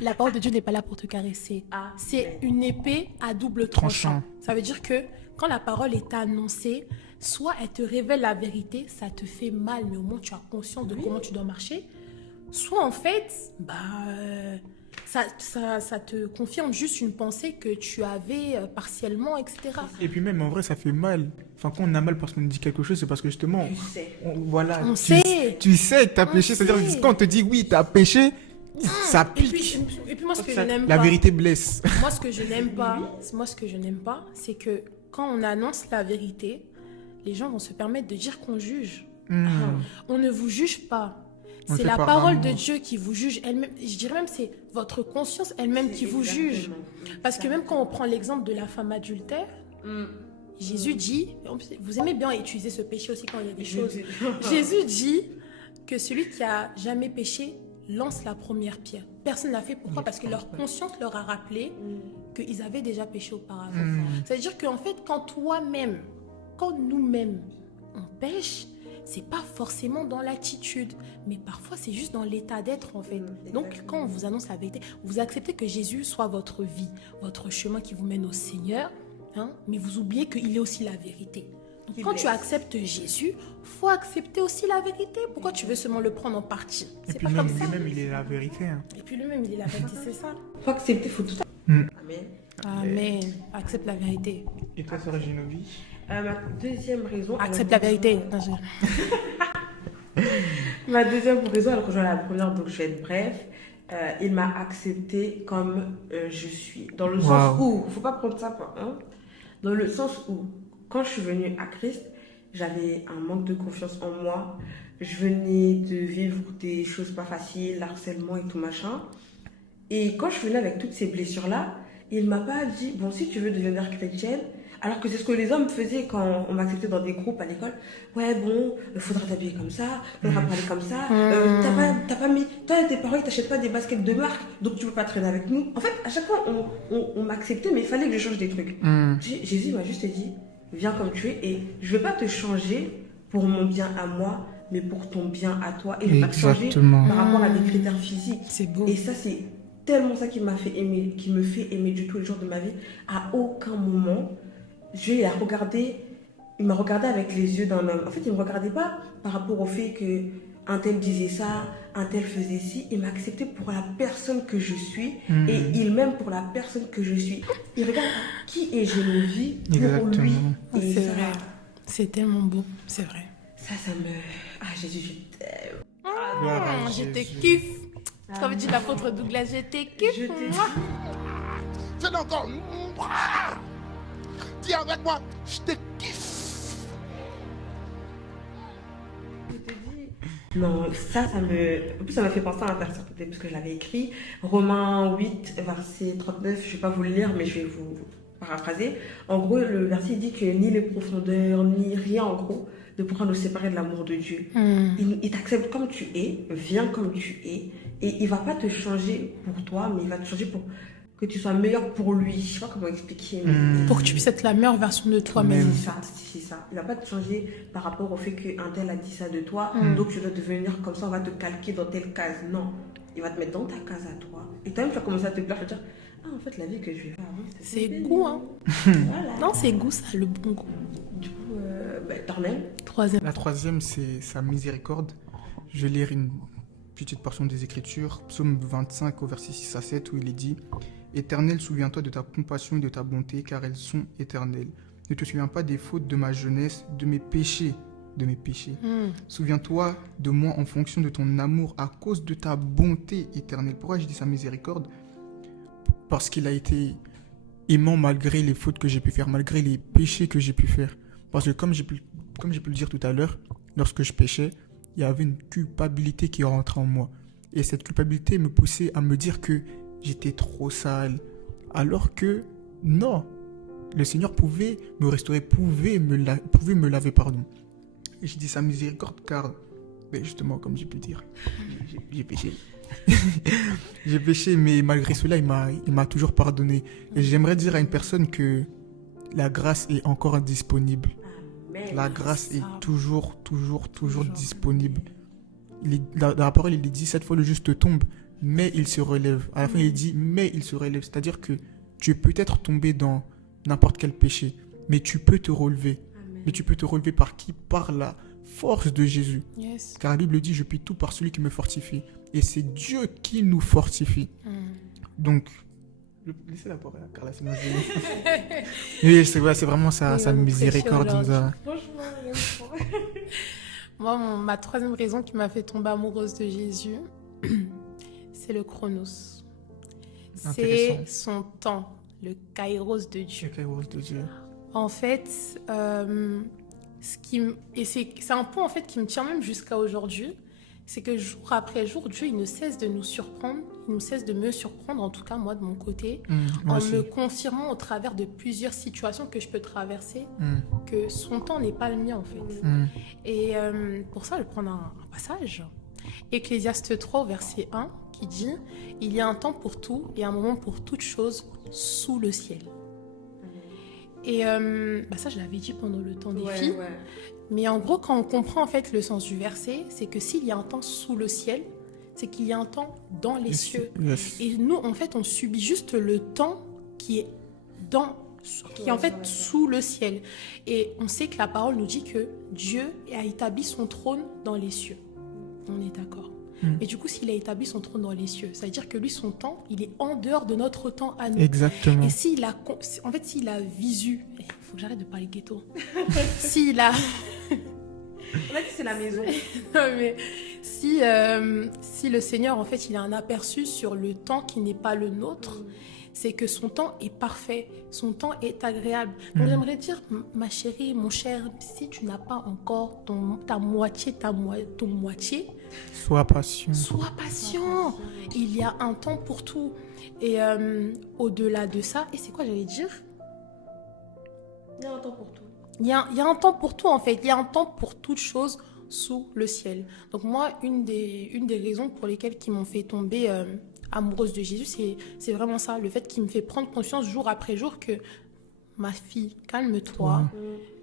La parole de Dieu n'est pas là pour te caresser. C'est une épée à double tranchant. Ça veut dire que quand la parole est annoncée, soit elle te révèle la vérité, ça te fait mal, mais au moins tu as conscience de comment tu dois marcher. Soit en fait, ça te confirme juste une pensée que tu avais partiellement, etc. Et puis même, en vrai, ça fait mal. Enfin, quand on a mal parce qu'on nous dit quelque chose, c'est parce que justement... tu sais. On sait. Tu sais que tu as péché. sait. C'est-à-dire que quand on te dit oui, tu as péché, ça Et pique. puis moi, ce que je n'aime La pas... vérité blesse. Moi, ce que je n'aime pas, c'est que quand on annonce la vérité, les gens vont se permettre de dire qu'on juge. On ne vous juge pas. On C'est fait la par parole de amour. Dieu qui vous juge elle-même. Je dirais même c'est votre conscience elle-même qui vous juge. Parce que même quand on prend l'exemple de la femme adultère, Jésus dit, vous aimez bien utiliser ce péché aussi quand il y a des choses. Jésus dit que celui qui a jamais péché lance la première pierre. Personne ne l'a fait. Pourquoi? Parce que leur conscience leur a rappelé qu'ils avaient déjà péché auparavant. C'est-à-dire qu'en fait, quand nous-mêmes, on pêche, c'est pas forcément dans l'attitude, mais parfois c'est juste dans l'état d'être en fait. Donc quand on vous annonce la vérité, vous acceptez que Jésus soit votre vie, votre chemin qui vous mène au Seigneur, mais vous oubliez qu'il est aussi la vérité. Donc, quand tu acceptes Jésus, faut accepter aussi la vérité. Pourquoi tu veux seulement le prendre en partie? Et C'est puis pas même comme ça. lui-même, il est la vérité. Hein. Et puis lui-même, il est la vérité, c'est ça. Faut accepter, faut tout. Amen. Amen. Accepte la vérité. Et toi, Sœur Génovie? Ma deuxième raison. Accepte la vérité. Non, Ma deuxième raison, elle rejoint la première, donc je vais être bref. Il m'a accepté comme je suis. Dans le sens où, faut pas prendre ça pour dans le sens où, quand je suis venue à Christ, j'avais un manque de confiance en moi. Je venais de vivre des choses pas faciles, l'harcèlement et tout machin. Et quand je venais avec toutes ces blessures-là, il m'a pas dit, bon, si tu veux devenir chrétienne, alors que c'est ce que les hommes faisaient quand on m'acceptait dans des groupes à l'école. Ouais, bon, il faudra t'habiller comme ça, il faudra parler comme ça. T'as pas mis... Toi, tes parents, ils t'achètent pas des baskets de marque, donc tu peux pas traîner avec nous. En fait, à chaque fois, on m'acceptait, mais il fallait que je change des trucs. Jésus m'a juste dit, viens comme tu es, et je vais pas te changer pour mon bien à moi, mais pour ton bien à toi. Et je vais pas te changer par rapport à des critères physiques. C'est beau. Et ça, c'est tellement ça qui m'a fait aimer, qui me fait aimer du tous les jours de ma vie. À aucun moment, il m'a regardé avec les yeux d'un homme. En fait, il ne me regardait pas par rapport au fait qu'un tel disait ça, un tel faisait ci. Il m'a accepté pour la personne que je suis et il m'aime pour la personne que je suis. Il regarde qui est Génovie pour lui. Et C'est ça, vrai. C'est tellement beau. C'est vrai. ça me... Ah, Jésus, je t'aime. Je te kiffe. Comme dit l'apôtre Douglas, je te kiffe. Je t'ai Mouah. Fais-le encore. Dis avec moi, je te kiffe. Non, ça me... En plus, ça m'a fait penser à un verset peut-être parce que je l'avais écrit. Romains 8, verset 39, je ne vais pas vous le lire, mais je vais vous paraphraser. En gros, le verset dit que ni les profondeurs, ni rien, en gros, ne pourra nous séparer de l'amour de Dieu. Il t'accepte comme tu es, viens comme tu es, et il ne va pas te changer pour toi, mais il va te changer pour que tu sois meilleur pour lui. Je ne sais pas comment expliquer. Mais... Pour que tu puisses être la meilleure version de toi-même. C'est ça. Il ne va pas te changer par rapport au fait qu'un tel a dit ça de toi, donc tu dois devenir comme ça, on va te calquer dans telle case. Non, il va te mettre dans ta case à toi. Et toi-même, tu vas commencer à te plaire, tu vas dire, ah, en fait, la vie que je vais faire avant, C'est goût, hein. Voilà. Non, c'est goût, ça, le bon goût. Du coup, Tornel. Troisième. La troisième, c'est sa miséricorde. Je vais lire une petite portion des Écritures, psaume 25 au verset 6 à 7, où il est dit « Éternel, souviens-toi de ta compassion et de ta bonté, car elles sont éternelles. Ne te souviens pas des fautes de ma jeunesse, de mes péchés. Souviens-toi de moi en fonction de ton amour, à cause de ta bonté éternelle. » Pourquoi je dis sa miséricorde? Parce qu'il a été aimant malgré les fautes que j'ai pu faire, malgré les péchés que j'ai pu faire. Parce que comme j'ai pu le dire tout à l'heure, lorsque je péchais, il y avait une culpabilité qui rentrait en moi. Et cette culpabilité me poussait à me dire que j'étais trop sale. Alors que non, le Seigneur pouvait me restaurer, pouvait me laver, pardon. Et je dis sa miséricorde car, ben justement, comme j'ai pu dire, j'ai péché. J'ai péché, mais malgré cela, il m'a toujours pardonné. Et j'aimerais dire à une personne que la grâce est encore disponible. Amen. La grâce est toujours disponible. Dans la parole, il est dit 7 fois le juste tombe, mais il se relève. À la fin, il dit mais il se relève. C'est-à-dire que tu peux peut-être tomber dans n'importe quel péché, mais tu peux te relever. Amen. Mais tu peux te relever par qui? Par la force de Jésus. Yes. Car la Bible dit je puis tout par celui qui me fortifie. Et c'est Dieu qui nous fortifie. Donc, laissez la parole à Carla, sinon je vais- Oui, c'est vraiment sa Oui, miséricorde. précieux Nous a... Franchement, j'aime trop. Moi, ma troisième raison qui m'a fait tomber amoureuse de Jésus, c'est le chronos. C'est Intéressant. son temps, le kairos de Dieu. De Dieu. En fait, c'est un point en fait qui me tient même jusqu'à aujourd'hui, c'est que jour après jour, Dieu il ne cesse de nous surprendre, il ne cesse de me surprendre, en tout cas moi de mon côté, Moi en aussi. me confirmant au travers de plusieurs situations que je peux traverser, Mm, que son temps n'est pas le mien en fait. mm. Et pour ça, je vais prendre un passage. Ecclésiaste 3, verset 1, qui dit « Il y a un temps pour tout et un moment pour toute chose sous le ciel. » Et ça, je l'avais dit pendant le temps des filles. Ouais. Mais en gros, quand on comprend en fait le sens du verset, c'est que s'il y a un temps sous le ciel, c'est qu'il y a un temps dans les cieux. Yes. Et nous, en fait, on subit juste le temps qui est en fait sous le ciel. Et on sait que la parole nous dit que Dieu a établi son trône dans les cieux. On est d'accord. Et du coup, s'il a établi son trône dans les cieux, ça veut dire que lui, son temps, il est en dehors de notre temps à nous. Exactement. Et s'il a visu, il faut que j'arrête de parler ghetto. S'il a, On a dit c'est la maison. non, mais si le Seigneur, en fait, il a un aperçu sur le temps qui n'est pas le nôtre, c'est que son temps est parfait, son temps est agréable. Donc j'aimerais dire, ma chérie, mon cher, si tu n'as pas encore ton moitié, Sois patient. sois patient. Il y a un temps pour tout. Et au-delà de ça, et c'est quoi j'allais dire? Il y a un temps pour tout. Il y a un temps pour tout en fait. Il y a un temps pour toute chose sous le ciel. Donc moi, une des raisons pour lesquelles qui m'ont fait tomber amoureuse de Jésus, c'est vraiment ça. Le fait qu'il me fait prendre conscience jour après jour que ma fille, calme-toi.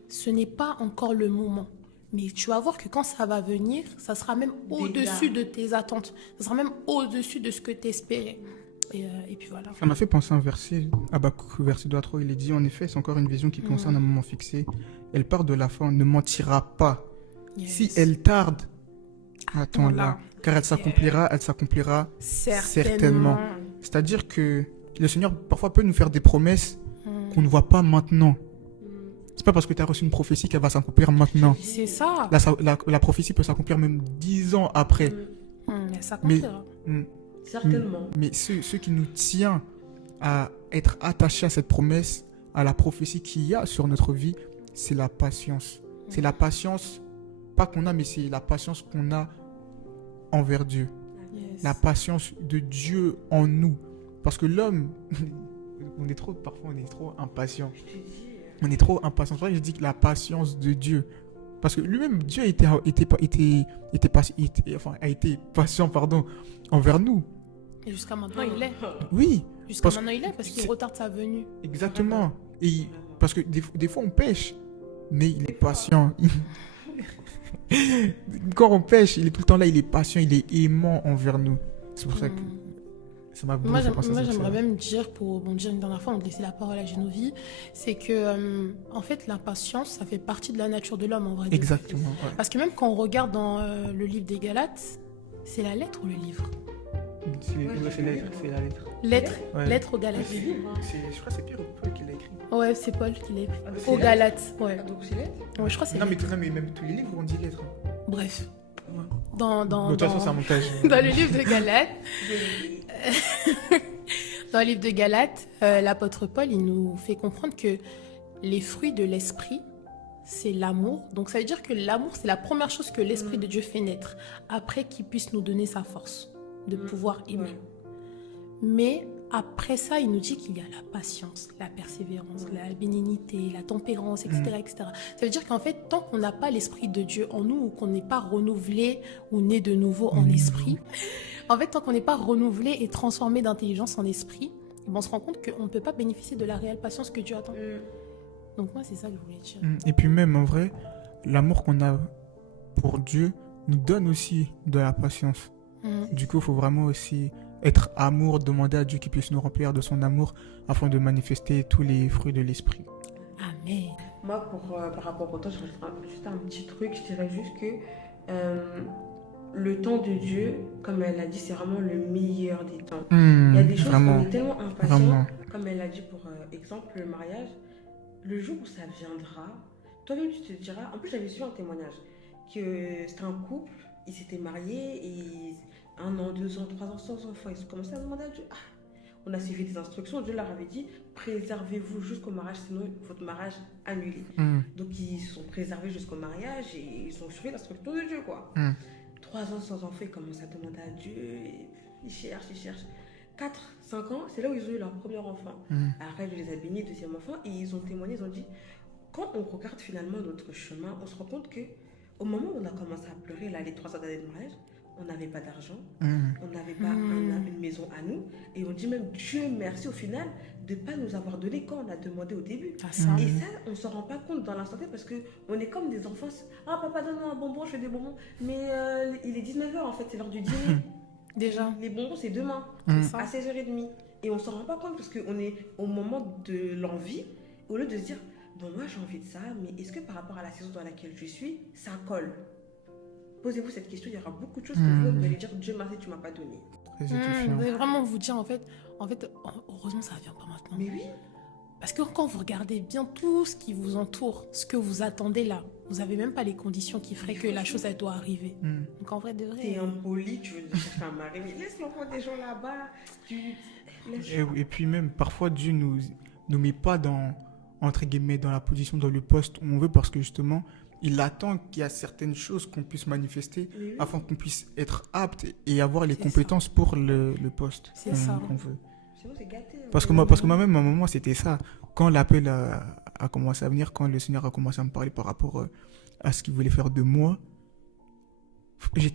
Ce n'est pas encore le moment. Mais tu vas voir que quand ça va venir, ça sera même au-dessus de tes attentes. Ça sera même au-dessus de ce que tu espérais. Et puis voilà. Ça m'a fait penser à un verset, Habakkuk, verset 2 à 3, il est dit, en effet, c'est encore une vision qui concerne un moment fixé. Elle part de la fin, ne mentira pas. Yes. Si elle tarde, attends-la, car elle s'accomplira certainement. C'est-à-dire que le Seigneur parfois peut nous faire des promesses qu'on ne voit pas maintenant. C'est pas parce que tu as reçu une prophétie qu'elle va s'accomplir maintenant. C'est ça. La prophétie peut s'accomplir même 10 ans après. Ça s'accomplira. Certainement. Mais ce qui nous tient à être attachés à cette promesse, à la prophétie qu'il y a sur notre vie, c'est la patience. C'est la patience, pas qu'on a, mais c'est la patience qu'on a envers Dieu. Yes. La patience de Dieu en nous. Parce que l'homme, parfois on est trop impatient. On est trop impatient. C'est pour ça que je dis que la patience de Dieu. Parce que lui-même, Dieu a été patient envers nous. Et jusqu'à maintenant, il est. Oui. Jusqu'à Parce- maintenant, il est parce qu'il retarde sa venue. Exactement. Parce que des fois, on pêche, mais il est patient. Quand on pêche, il est tout le temps là, il est patient, il est aimant envers nous. C'est pour ça que ça m'a beaucoup Moi, fait penser à ça. j'aimerais même dire, pour bondir une dernière fois, on laisser la parole à Génovie, c'est que, en fait, l'impatience, ça fait partie de la nature de l'homme, en vrai. Exactement. Ouais. Parce que même quand on regarde dans le livre des Galates, c'est la lettre ou le livre? C'est la lettre. Lettre, Ouais. lettre aux Galates. Je crois que c'est Pierre qui l'a écrit. Ouais, c'est Paul qui l'a écrit. c'est Aux lettre. Galates, ouais. Donc c'est lettre. Ouais, je crois que c'est Non, lettre. mais même tous les livres, on dit lettre. Bref. Ouais. Dans De toute façon, c'est un montage. dans le livre de Galates, dans le livre de Galates, l'apôtre Paul, il nous fait comprendre que les fruits de l'esprit, c'est l'amour. Donc ça veut dire que l'amour, c'est la première chose que l'esprit de Dieu fait naître, après qu'il puisse nous donner sa force. de pouvoir aimer. Ouais. Mais après ça, il nous dit qu'il y a la patience, la persévérance, la bénignité, la tempérance, etc., etc. Ça veut dire qu'en fait, tant qu'on n'a pas l'Esprit de Dieu en nous, ou qu'on n'est pas renouvelé ou né de nouveau en esprit, en fait, tant qu'on n'est pas renouvelé et transformé d'intelligence en esprit, on se rend compte qu'on ne peut pas bénéficier de la réelle patience que Dieu attend. Donc moi, c'est ça que je voulais dire. Et puis même, en vrai, l'amour qu'on a pour Dieu nous donne aussi de la patience. Du coup, il faut vraiment aussi être amour, demander à Dieu qu'il puisse nous remplir de son amour afin de manifester tous les fruits de l'esprit. Amen. Moi, par rapport au temps, je rajouterais juste un petit truc. Je dirais juste que le temps de Dieu, comme elle a dit, c'est vraiment le meilleur des temps. Il y a des choses où on est tellement impatient, comme elle a dit pour exemple, le mariage. Le jour où ça viendra, toi-même tu te diras. En plus, j'avais su un témoignage que c'était un couple, ils s'étaient mariés et 1 an, 2 ans, 3 ans, sans enfants. Ils ont commencé à demander à Dieu. On a suivi des instructions. Dieu leur avait dit préservez-vous jusqu'au mariage, sinon votre mariage annulé. Donc ils se sont préservés jusqu'au mariage et ils ont suivi l'instruction de Dieu, quoi. 3 ans sans enfants, ils commencent à demander à Dieu. Et ils cherchent. 4, 5 ans, c'est là où ils ont eu leur premier enfant. Après, Dieu les a bénis, deuxième enfant, et ils ont témoigné, ils ont dit, quand on regarde finalement notre chemin, on se rend compte que au moment où on a commencé à pleurer, là, les 3 ans d'année de mariage, on n'avait pas d'argent, on n'avait pas une maison à nous, et on dit même Dieu merci au final de ne pas nous avoir donné quand on a demandé au début. Et ça, on ne s'en rend pas compte dans l'instant T parce qu'on est comme des enfants. Ah, papa, donne-moi un bonbon, je fais des bonbons. Mais il est 19h en fait, c'est l'heure du dîner. Déjà. Les bonbons, c'est demain, à 16h30. Et on s'en rend pas compte parce qu'on est au moment de l'envie, au lieu de se dire, bon, moi j'ai envie de ça, mais est-ce que par rapport à la saison dans laquelle je suis, ça colle? Posez-vous cette question, il y aura beaucoup de choses que vous allez dire, Dieu merci, tu m'as pas donné. Très édifiant. Vous allez vraiment vous dire, en fait, heureusement, ça ne vient pas maintenant. Mais oui. Parce que quand vous regardez bien tout ce qui vous entoure, ce que vous attendez là, vous n'avez même pas les conditions qui feraient que la chose, elle doit arriver. Donc en vrai, de vrai... T'es impoli, tu veux chercher un mari, mais laisse l'enfant des gens là-bas. Et puis même, parfois, Dieu nous met pas dans, entre guillemets, dans la position, dans le poste où on veut, parce que justement, il attend qu'il y a certaines choses qu'on puisse manifester afin qu'on puisse être apte et avoir les compétences pour le poste qu'on veut. C'est gâté. Parce que moi-même, à un moment, c'était ça. Quand l'appel a commencé à venir, quand le Seigneur a commencé à me parler par rapport à ce qu'il voulait faire de moi, je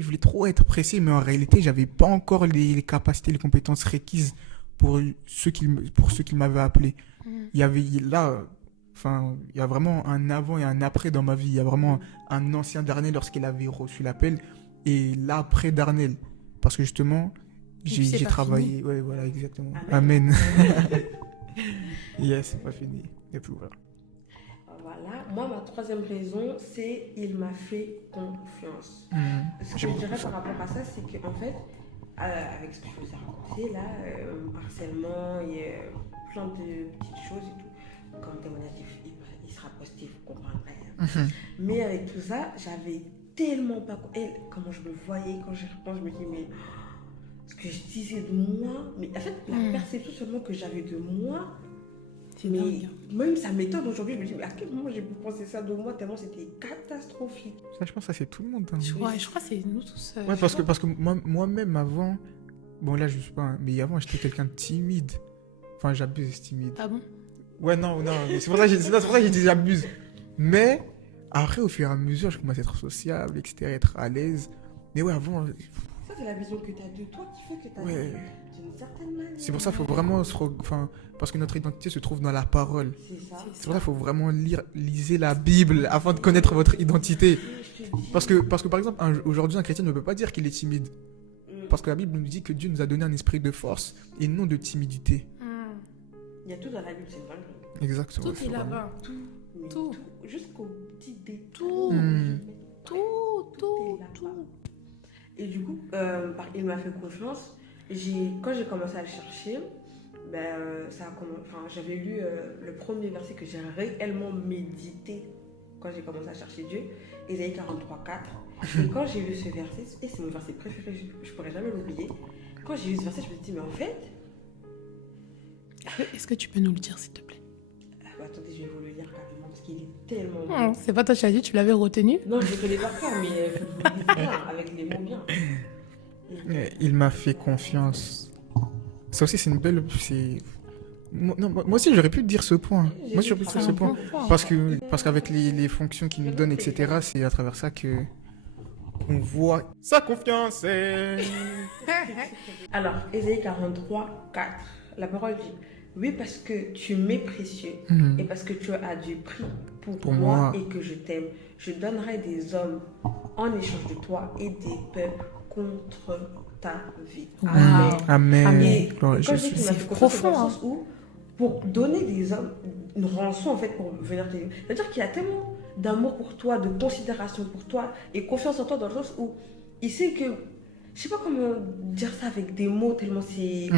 voulais trop être pressé, mais en réalité, j'avais pas encore les capacités, les compétences requises pour ceux qui m'avaient appelé. Il y avait là, il y a vraiment un avant et un après dans ma vie. Il y a vraiment un ancien Darnel lorsqu'il avait reçu l'appel et l'après Darnel. Parce que justement, j'ai travaillé. Ouais, voilà, exactement. Amen. Yes, c'est pas fini. Et puis voilà. Voilà. Moi, ma troisième raison, c'est il m'a fait confiance. Ce que je dirais par rapport à ça, c'est qu'en fait, avec ce que je vous ai raconté là, harcèlement, il y a plein de petites choses et tout. Comme témoignage, il sera positif, vous comprendrez. Mais avec tout ça, j'avais tellement pas. Comment je me voyais quand je repense, je me dis, mais ce que je disais de moi, mais en fait, la perception seulement que j'avais de moi, mais même ça m'étonne aujourd'hui. Je me dis, mais à quel moment j'ai pu penser ça de moi, tellement c'était catastrophique. Ça, je pense que ça, c'est tout le monde. Hein. Je crois que c'est nous tous. Ouais, parce que moi-même avant, bon là, je sais pas, mais avant, j'étais quelqu'un de timide. Enfin, j'abuse timide. Ah bon? Ouais, non, mais c'est pour ça que j'ai dit j'abuse. Mais après, au fur et à mesure, je commence à être sociable, etc., être à l'aise. Mais ouais, avant. Ça, c'est la vision que tu as de toi qui fait que tu as d'une certaine manière. C'est pour ça qu'il faut vraiment parce que notre identité se trouve dans la parole. C'est ça. C'est pour ça qu'il faut vraiment lisez la Bible afin de connaître votre identité. Parce que par exemple, aujourd'hui, un chrétien ne peut pas dire qu'il est timide. Parce que la Bible nous dit que Dieu nous a donné un esprit de force et non de timidité. Il y a tout dans la Bible, c'est vrai. Exactement. Tout est là-bas. Tout. Jusqu'au petit détail. Tout. Et du coup, il m'a fait confiance. Quand j'ai commencé à le chercher, j'avais lu le premier verset que j'ai réellement médité quand j'ai commencé à chercher Dieu, Ésaïe 43:4. Et quand j'ai lu ce verset, et c'est mon verset préféré, je ne pourrais jamais l'oublier. Quand j'ai lu ce verset, je me suis dit, mais en fait... Est-ce que tu peux nous le dire, s'il te plaît? Attendez, je vais vous le lire carrément, parce qu'il est tellement bon. C'est pas toi qui as dit, tu l'avais retenu? Non, je le connais par cœur, mais je vous le dis bien, avec les mots bien. Il m'a fait confiance. Ça aussi, c'est une belle... Moi aussi, j'aurais pu dire ce point. Moi aussi, j'aurais pu dire ce point. Parce qu'avec les fonctions qu'il nous donne, etc., c'est à travers ça qu'on voit sa confiance. Alors, Ésaïe 43, 4. La parole dit: oui, parce que tu m'es précieux et parce que tu as du prix pour moi et que je t'aime, je donnerai des hommes en échange de toi et des peuples contre ta vie. Wow. Amen. Et Gloire à quand je Jésus. dis qu'il m'a fait C'est confiance, profond, dans le sens où, pour donner des hommes une rançon en fait pour venir t'aider. C'est-à-dire qu'il y a tellement d'amour pour toi, de considération pour toi et confiance en toi dans le sens où il sait que, je sais pas comment dire ça avec des mots tellement c'est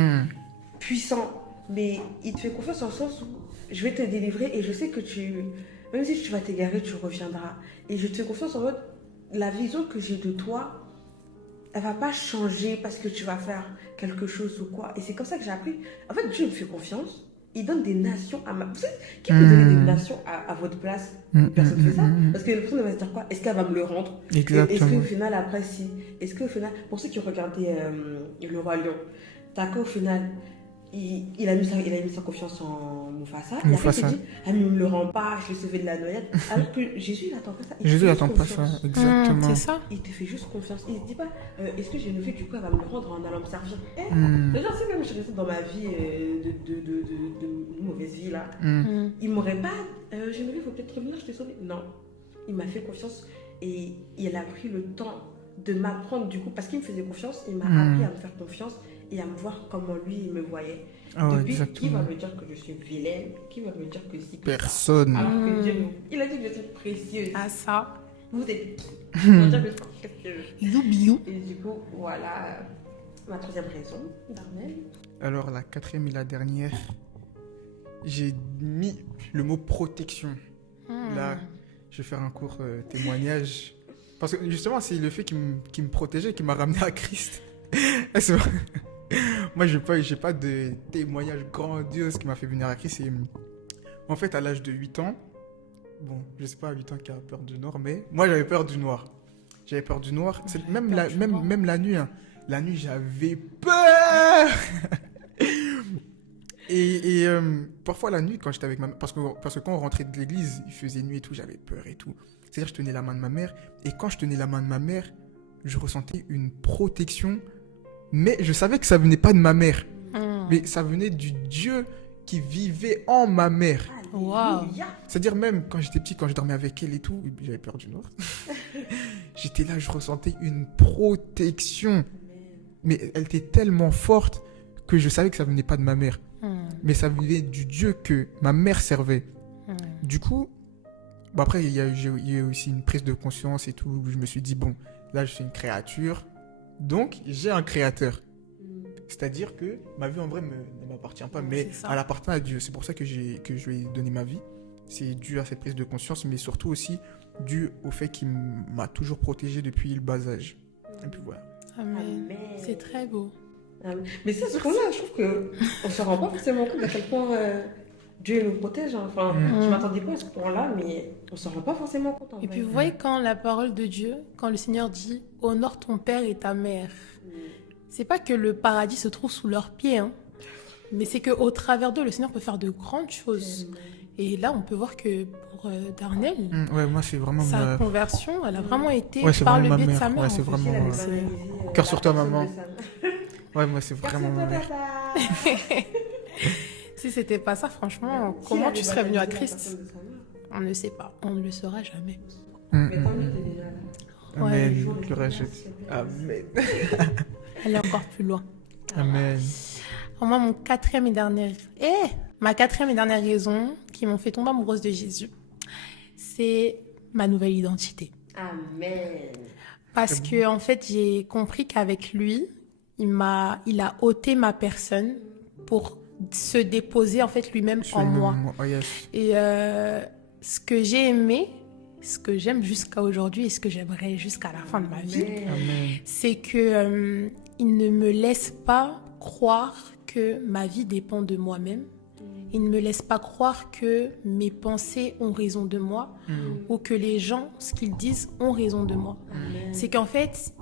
puissant, mais il te fait confiance dans le sens où je vais te délivrer et je sais que même si tu vas t'égarer, tu reviendras. Et je te fais confiance en mode, la vision que j'ai de toi, elle va pas changer parce que tu vas faire quelque chose ou quoi. Et c'est comme ça que j'ai appris. En fait, Dieu me fait confiance. Il donne des nations à ma... Vous savez, qui peut donner des nations à votre place? Personne ne fait ça. Parce que la personne va se dire quoi? Est-ce qu'elle va me le rendre? Exactement. Est-ce qu'au final, après, si... Est-ce qu'au final... Pour ceux qui regardaient Le Roi Lion, t'as qu'au final... Il a mis sa confiance en Mufasa. Et après, il s'est dit, ah, mais il ne me le rend pas, je l'ai sauvé de la noyade. Alors que Jésus, il n'attend pas ça. Jésus n'attend pas ça, exactement. C'est ça. Il te fait juste confiance. Il ne se dit pas, est-ce que j'ai une vie, du coup, elle va me le rendre en allant me servir. C'est-à-dire, si même je restais dans ma vie de mauvaise vie, là, il ne m'aurait pas, j'ai une vie, il faut peut-être revenir, je t'ai sauvé. Non. Il m'a fait confiance et il a pris le temps de m'apprendre, du coup, parce qu'il me faisait confiance, il m'a appris à me faire confiance et à me voir comment lui il me voyait. Depuis, qui va me dire que je suis vilaine? Qui va me dire que si... Personne. Alors que Dieu, il a dit que je suis précieuse. Ah, ça. Vous êtes... On va dire que je suis précieuse. Bisous. Et du coup, voilà ma troisième raison, Darnel. Alors, la quatrième et la dernière, j'ai mis le mot protection. Là, je vais faire un court témoignage. Parce que justement, c'est le fait qu'il me protégeait qui m'a ramené à Christ. Moi, j'ai pas de témoignage grandiose qui m'a fait venir à Christ. Et, en fait, à l'âge de 8 ans, bon, je sais pas à 8 ans qui a peur du noir, mais moi, j'avais peur du noir. J'avais peur du noir. Même la nuit, hein. La nuit, j'avais peur. Et parfois, la nuit, quand j'étais avec ma mère, parce que quand on rentrait de l'église, il faisait nuit et tout, j'avais peur et tout. C'est-à-dire, je tenais la main de ma mère. Et quand je tenais la main de ma mère, je ressentais une protection. Mais je savais que ça venait pas de ma mère. Mais ça venait du Dieu qui vivait en ma mère. Wow. C'est-à-dire même quand j'étais petit, quand je dormais avec elle et tout, j'avais peur du noir. J'étais là, je ressentais une protection. Mais elle était tellement forte que je savais que ça venait pas de ma mère. Mais ça venait du Dieu que ma mère servait. Du coup, bon après, il y a eu aussi une prise de conscience et tout, où je me suis dit, bon, là, je suis une créature. Donc, j'ai un créateur. C'est-à-dire que ma vie, en vrai, ne m'appartient pas, mais elle appartient à Dieu. C'est pour ça que je lui ai donné ma vie. C'est dû à cette prise de conscience, mais surtout aussi dû au fait qu'il m'a toujours protégé depuis le bas âge. Et puis voilà. Amen. C'est très beau. Mais ça, ce qu'on a, je trouve qu'on ne se rend pas forcément compte à quel point Dieu nous protège. Hein. Enfin, je ne m'attendais pas à ce point-là, mais on ne se rend pas forcément compte. Et puis vous voyez, quand la parole de Dieu, quand le Seigneur dit « Honore ton père et ta mère », c'est pas que le paradis se trouve sous leurs pieds, hein, mais c'est qu'au travers d'eux, le Seigneur peut faire de grandes choses. Et là, on peut voir que pour Darnel, ouais, moi, c'est vraiment sa conversion, elle a vraiment été ouais, par le vraiment biais de ma sa mère. mère. Ouais, c'est vraiment... Cœur sur toi, maman. Ouais, moi, c'est vraiment ma mère. Si c'était pas ça, franchement, comment tu serais venu à Christ? On ne sait pas, on ne le saura jamais. Mais tant mieux, t'es déjà là. Amen. Amen. Elle est encore plus loin. Amen. Moi, ma quatrième et dernière raison qui m'ont fait tomber amoureuse de Jésus, c'est ma nouvelle identité. Amen. Parce que en fait, j'ai compris qu'avec lui, il a ôté ma personne pour se déposer en fait lui-même en moi. Oh, yes. Et ce que j'ai aimé, ce que j'aime jusqu'à aujourd'hui et ce que j'aimerais jusqu'à la fin de ma vie, c'est que il ne me laisse pas croire que ma vie dépend de moi-même. Il ne me laisse pas croire que mes pensées ont raison de moi ou que les gens, ce qu'ils disent, ont raison de moi. C'est qu'en fait,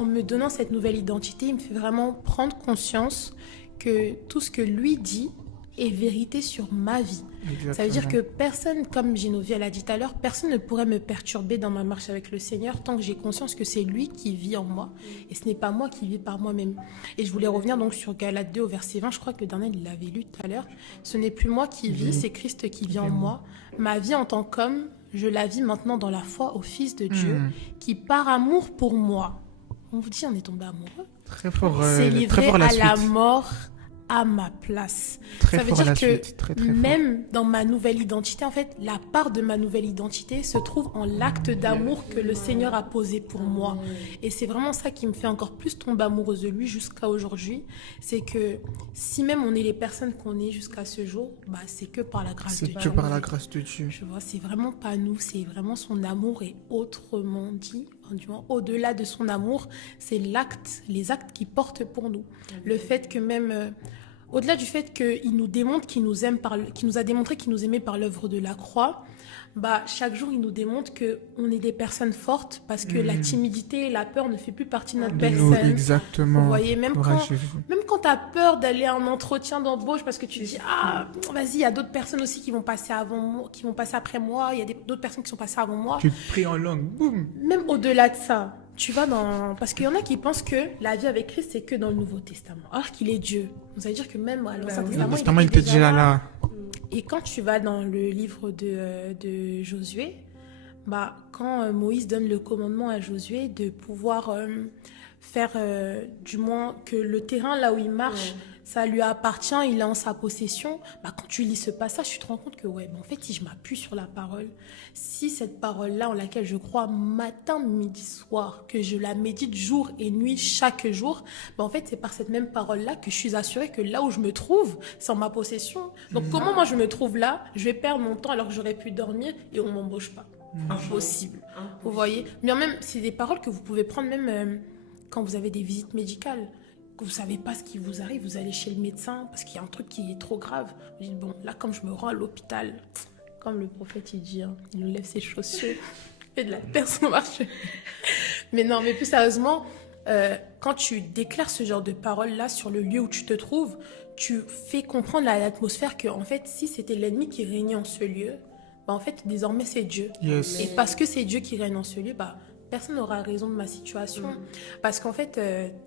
en me donnant cette nouvelle identité, il me fait vraiment prendre conscience que tout ce que lui dit est vérité sur ma vie. Exactement. Ça veut dire que personne, comme Geneviève l'a dit tout à l'heure, personne ne pourrait me perturber dans ma marche avec le Seigneur tant que j'ai conscience que c'est lui qui vit en moi et ce n'est pas moi qui vis par moi-même. Et je voulais revenir donc sur Galates 2 au verset 20, je crois que Daniel l'avait lu tout à l'heure. Ce n'est plus moi qui vis, c'est Christ qui vit en moi. Ma vie en tant qu'homme, je la vis maintenant dans la foi au Fils de Dieu qui par amour pour moi, on vous dit on est tombé amoureux, Très fort, s'est très livré fort la à suite. la mort à ma place. Très Ça veut fort dire la que suite. Très, très fort. même dans ma nouvelle identité, en fait, la part de ma nouvelle identité se trouve en l'acte d'amour que le Seigneur a posé pour moi. Et c'est vraiment ça qui me fait encore plus tomber amoureuse de lui jusqu'à aujourd'hui. C'est que si même on est les personnes qu'on est jusqu'à ce jour, bah, c'est que par la grâce de C'est Dieu. que par la grâce de Dieu. Tu vois, c'est vraiment pas nous, c'est vraiment son amour. Et autrement dit, du moins, au-delà de son amour, c'est l'acte, les actes qu'il porte pour nous. Le fait que même, au-delà du fait qu'il nous démontre qu'il nous aime qu'il nous a démontré qu'il nous aimait par l'œuvre de la croix, bah, chaque jour, il nous démontre qu'on est des personnes fortes parce que la timidité et la peur ne fait plus partie de notre De nous, personne. exactement. Vous voyez, même Courageux. quand tu as peur d'aller à un entretien d'embauche parce que tu te dis ah vas-y, il y a d'autres personnes aussi qui vont passer avant moi, qui vont passer après moi, il y a d'autres personnes qui sont passées avant moi. Tu pries en langue, boum. Même au-delà de ça, tu vas dans parce qu'il y en a qui pensent que la vie avec Christ c'est que dans le Nouveau Testament, alors qu'il est Dieu. Ça veut dire que même à l'Ancien oui. Testament, Le testament, il était déjà là. Et quand tu vas dans le livre de Josué, bah, quand Moïse donne le commandement à Josué de pouvoir faire du moins que le terrain là où il marche, ça lui appartient, il est en sa possession, bah, quand tu lis ce passage, tu te rends compte que en fait, si je m'appuie sur la parole, si cette parole-là en laquelle je crois matin, midi, soir, que je la médite jour et nuit chaque jour, bah, en fait, c'est par cette même parole-là que je suis assurée que là où je me trouve, c'est en ma possession. Donc comment moi je me trouve là, je vais perdre mon temps alors que j'aurais pu dormir et on m'embauche pas. Impossible. Vous voyez? Mais même, c'est des paroles que vous pouvez prendre même quand vous avez des visites médicales, que vous savez pas ce qui vous arrive, vous allez chez le médecin parce qu'il y a un truc qui est trop grave. Vous dites, bon, là, comme je me rends à l'hôpital, comme le prophète, il dit, il nous lève ses chaussures, il fait de la personne marche. Mais non, mais plus sérieusement, quand tu déclares ce genre de paroles-là sur le lieu où tu te trouves, tu fais comprendre à l'atmosphère que, en fait, si c'était l'ennemi qui régnait en ce lieu, bah, en fait, désormais, c'est Dieu. Yes. Et parce que c'est Dieu qui règne en ce lieu, bah, personne n'aura raison de ma situation. Parce qu'en fait,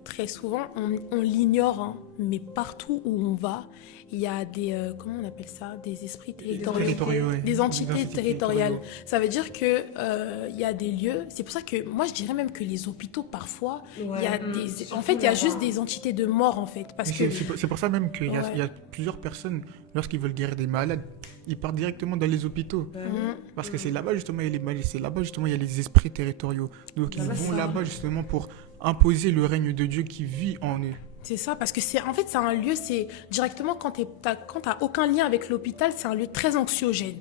très souvent, on l'ignore, hein, mais partout où on va, il y a des, comment on appelle ça, des esprits territoriaux, ouais. des entités Des entités territoriales. Ça veut dire que il y a des lieux, c'est pour ça que moi je dirais même que les hôpitaux parfois, il y a des, en fait, il y a juste des entités de mort en fait, parce que C'est pour ça même qu'il y a plusieurs personnes, lorsqu'ils veulent guérir des malades, ils partent directement dans les hôpitaux. Parce que c'est là-bas justement il y a les maladies, c'est là-bas justement il y a les esprits territoriaux. Donc ils vont là-bas justement pour imposer le règne de Dieu qui vit en eux. c'est ça, parce que c'est en fait c'est un lieu, c'est directement quand t'as aucun lien avec l'hôpital, c'est un lieu très anxiogène.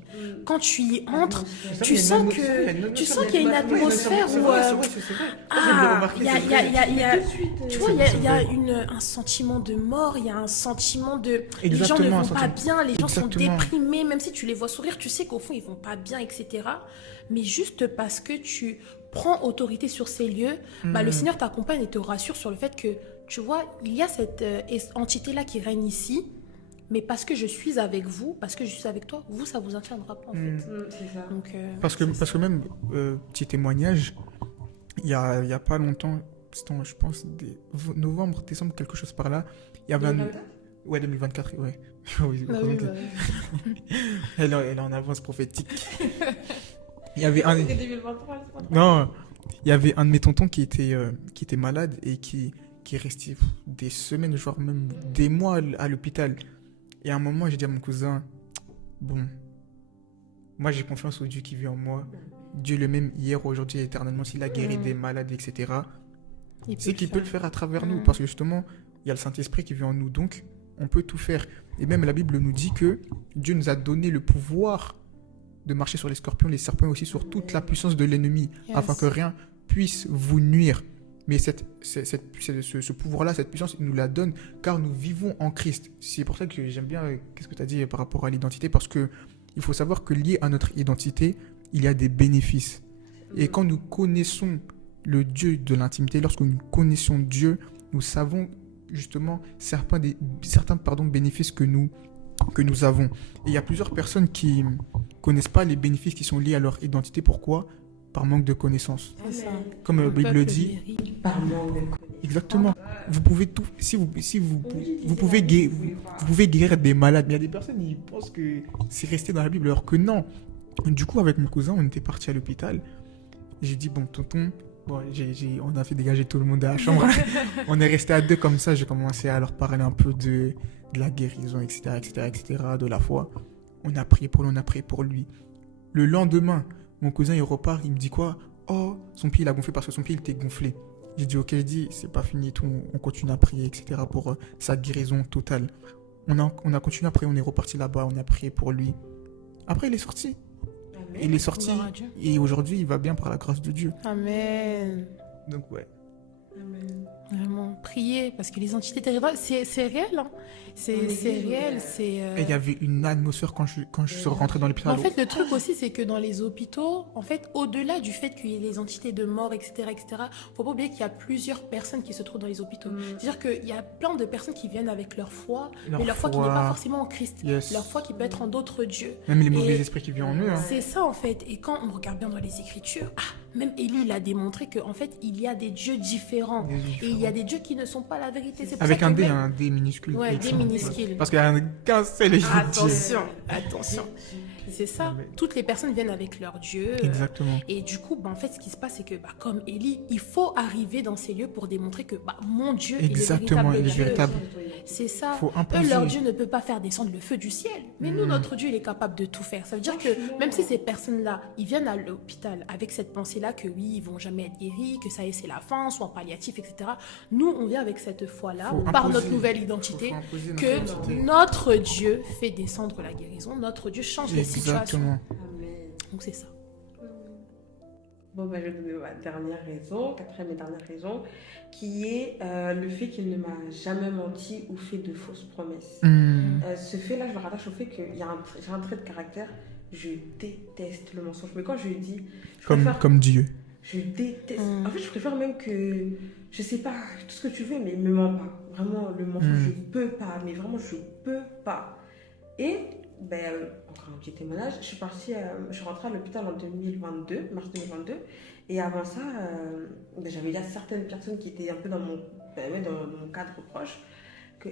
Quand tu y entres, tu sens qu'il y a une atmosphère où tu vois, il y a un sentiment de mort, il y a un sentiment de les gens ne vont pas bien, les gens sont déprimés, même si tu les vois sourire, tu sais qu'au fond ils vont pas bien, etc. Mais juste parce que tu prends autorité sur ces lieux, bah, le Seigneur t'accompagne et te rassure sur le fait que tu vois, il y a cette entité-là qui règne ici, mais parce que je suis avec vous, parce que je suis avec toi, vous, ça vous atteindra pas, en fait. C'est ça. Donc, Parce que même, petit témoignage, il y a pas longtemps, c'était je pense novembre, décembre, quelque chose par là, il y avait 2024, ouais. Oui, elle est en avance prophétique. Il y avait un... Non, il y avait un de mes tontons qui était malade et qui est resté des semaines, voire même des mois à l'hôpital. Et à un moment, j'ai dit à mon cousin, bon, moi j'ai confiance au Dieu qui vit en moi. Dieu le même hier, aujourd'hui et éternellement, s'il a guéri des malades, etc., c'est qu'il peut le faire à travers nous. Parce que justement, il y a le Saint-Esprit qui vit en nous, donc on peut tout faire. Et même la Bible nous dit que Dieu nous a donné le pouvoir de marcher sur les scorpions, les serpents, aussi sur toute la puissance de l'ennemi, afin que rien puisse vous nuire. Mais ce pouvoir-là, cette puissance, il nous la donne car nous vivons en Christ. C'est pour ça que j'aime bien ce que tu as dit par rapport à l'identité, parce qu'il faut savoir que lié à notre identité, il y a des bénéfices. Et quand nous connaissons le Dieu de l'intimité, lorsque nous connaissons Dieu, nous savons justement certains bénéfices que nous avons. Et il y a plusieurs personnes qui connaissent pas les bénéfices qui sont liés à leur identité. Pourquoi ? Par manque de connaissances. C'est ça. Comme la Le Bible peuple le dit, guéri. Par manque de connaissances. exactement. Vous pouvez tout, vous pouvez guérir des malades. Mais il y a des personnes qui pensent que c'est resté dans la Bible, alors que non. Du coup, avec mon cousin, on était parti à l'hôpital. J'ai dit, bon, tonton, bon, on a fait dégager tout le monde de la chambre. On est resté à deux comme ça. J'ai commencé à leur parler un peu de la guérison, etc., de la foi. On a prié pour lui, on a prié pour lui. Le lendemain, mon cousin, il repart, il me dit quoi ? Oh, son pied, il a gonflé parce que son pied, il était gonflé. J'ai dit, ok, j'ai dit, c'est pas fini et tout, on continue à prier, etc., pour sa guérison totale. On a continué à prier, on est reparti là-bas, on a prié pour lui. Après, il est sorti. Amen. Il est sorti Gloire à Dieu. et aujourd'hui, il va bien par la grâce de Dieu. Amen. Donc, ouais. Amen. Vraiment, prier, parce que les entités territoriales, c'est réel. Hein. C'est réel. C'est. Et il y avait une atmosphère quand je suis rentré dans Mais l'hôpital. en fait, le truc aussi, c'est que dans les hôpitaux, en fait, au-delà du fait qu'il y ait les entités de mort, etc., faut pas oublier qu'il y a plusieurs personnes qui se trouvent dans les hôpitaux. C'est-à-dire qu'il y a plein de personnes qui viennent avec leur foi, mais leur foi qui n'est pas forcément en Christ. Yes. Leur foi qui peut être en d'autres dieux. Même les mauvais Et esprits qui viennent en eux. Hein. c'est ça, en fait. Et quand on regarde bien dans les Écritures, même Élie, il a démontré qu'en fait, il y a des dieux différents. Et il y a des dieux qui ne sont pas la vérité. C'est pour Avec ça que un même- D minuscule. Ouais, avec des ça. minuscules. Parce qu'il y a qu'un seul et unique Dieu. Attention. C'est ça. Mais- Toutes les personnes viennent avec leur Dieu. Exactement. Et du coup, en fait, ce qui se passe, c'est que comme Élie, il faut arriver dans ces lieux pour démontrer que mon Dieu Exactement, est il le est véritable véritable. Dieu. C'est ça. Faut Eux, imposer. leur Dieu ne peut pas faire descendre le feu du ciel. Mais nous, notre Dieu, il est capable de tout faire. Ça veut dire que même si ces personnes-là, ils viennent à l'hôpital avec cette pensée-là que oui, ils vont jamais être guéris, que ça y est, c'est la fin, soins palliatifs, etc. Nous, on vient avec cette foi-là, Faut par imposer. notre nouvelle identité, Faut imposer notre que identité. notre Dieu fait descendre la guérison, notre Dieu change les situations. Exactement. Amen. Donc c'est ça. Bon, ben, je vais donner ma dernière raison, quatrième et dernière raison, qui est le fait qu'il ne m'a jamais menti ou fait de fausses promesses. Ce fait-là, je le rattache au fait que j'ai un trait de caractère, je déteste le mensonge. Mais quand je dis, Comme Dieu. je déteste. En fait, je préfère même que, je sais pas, tout ce que tu veux, mais me mens pas. Vraiment, le mensonge, je peux pas. Mais vraiment, je peux pas. Et, encore un petit témoignage, je suis rentrée à l'hôpital en 2022, mars 2022. Et avant ça, j'avais déjà certaines personnes qui étaient un peu dans mon cadre proche. Que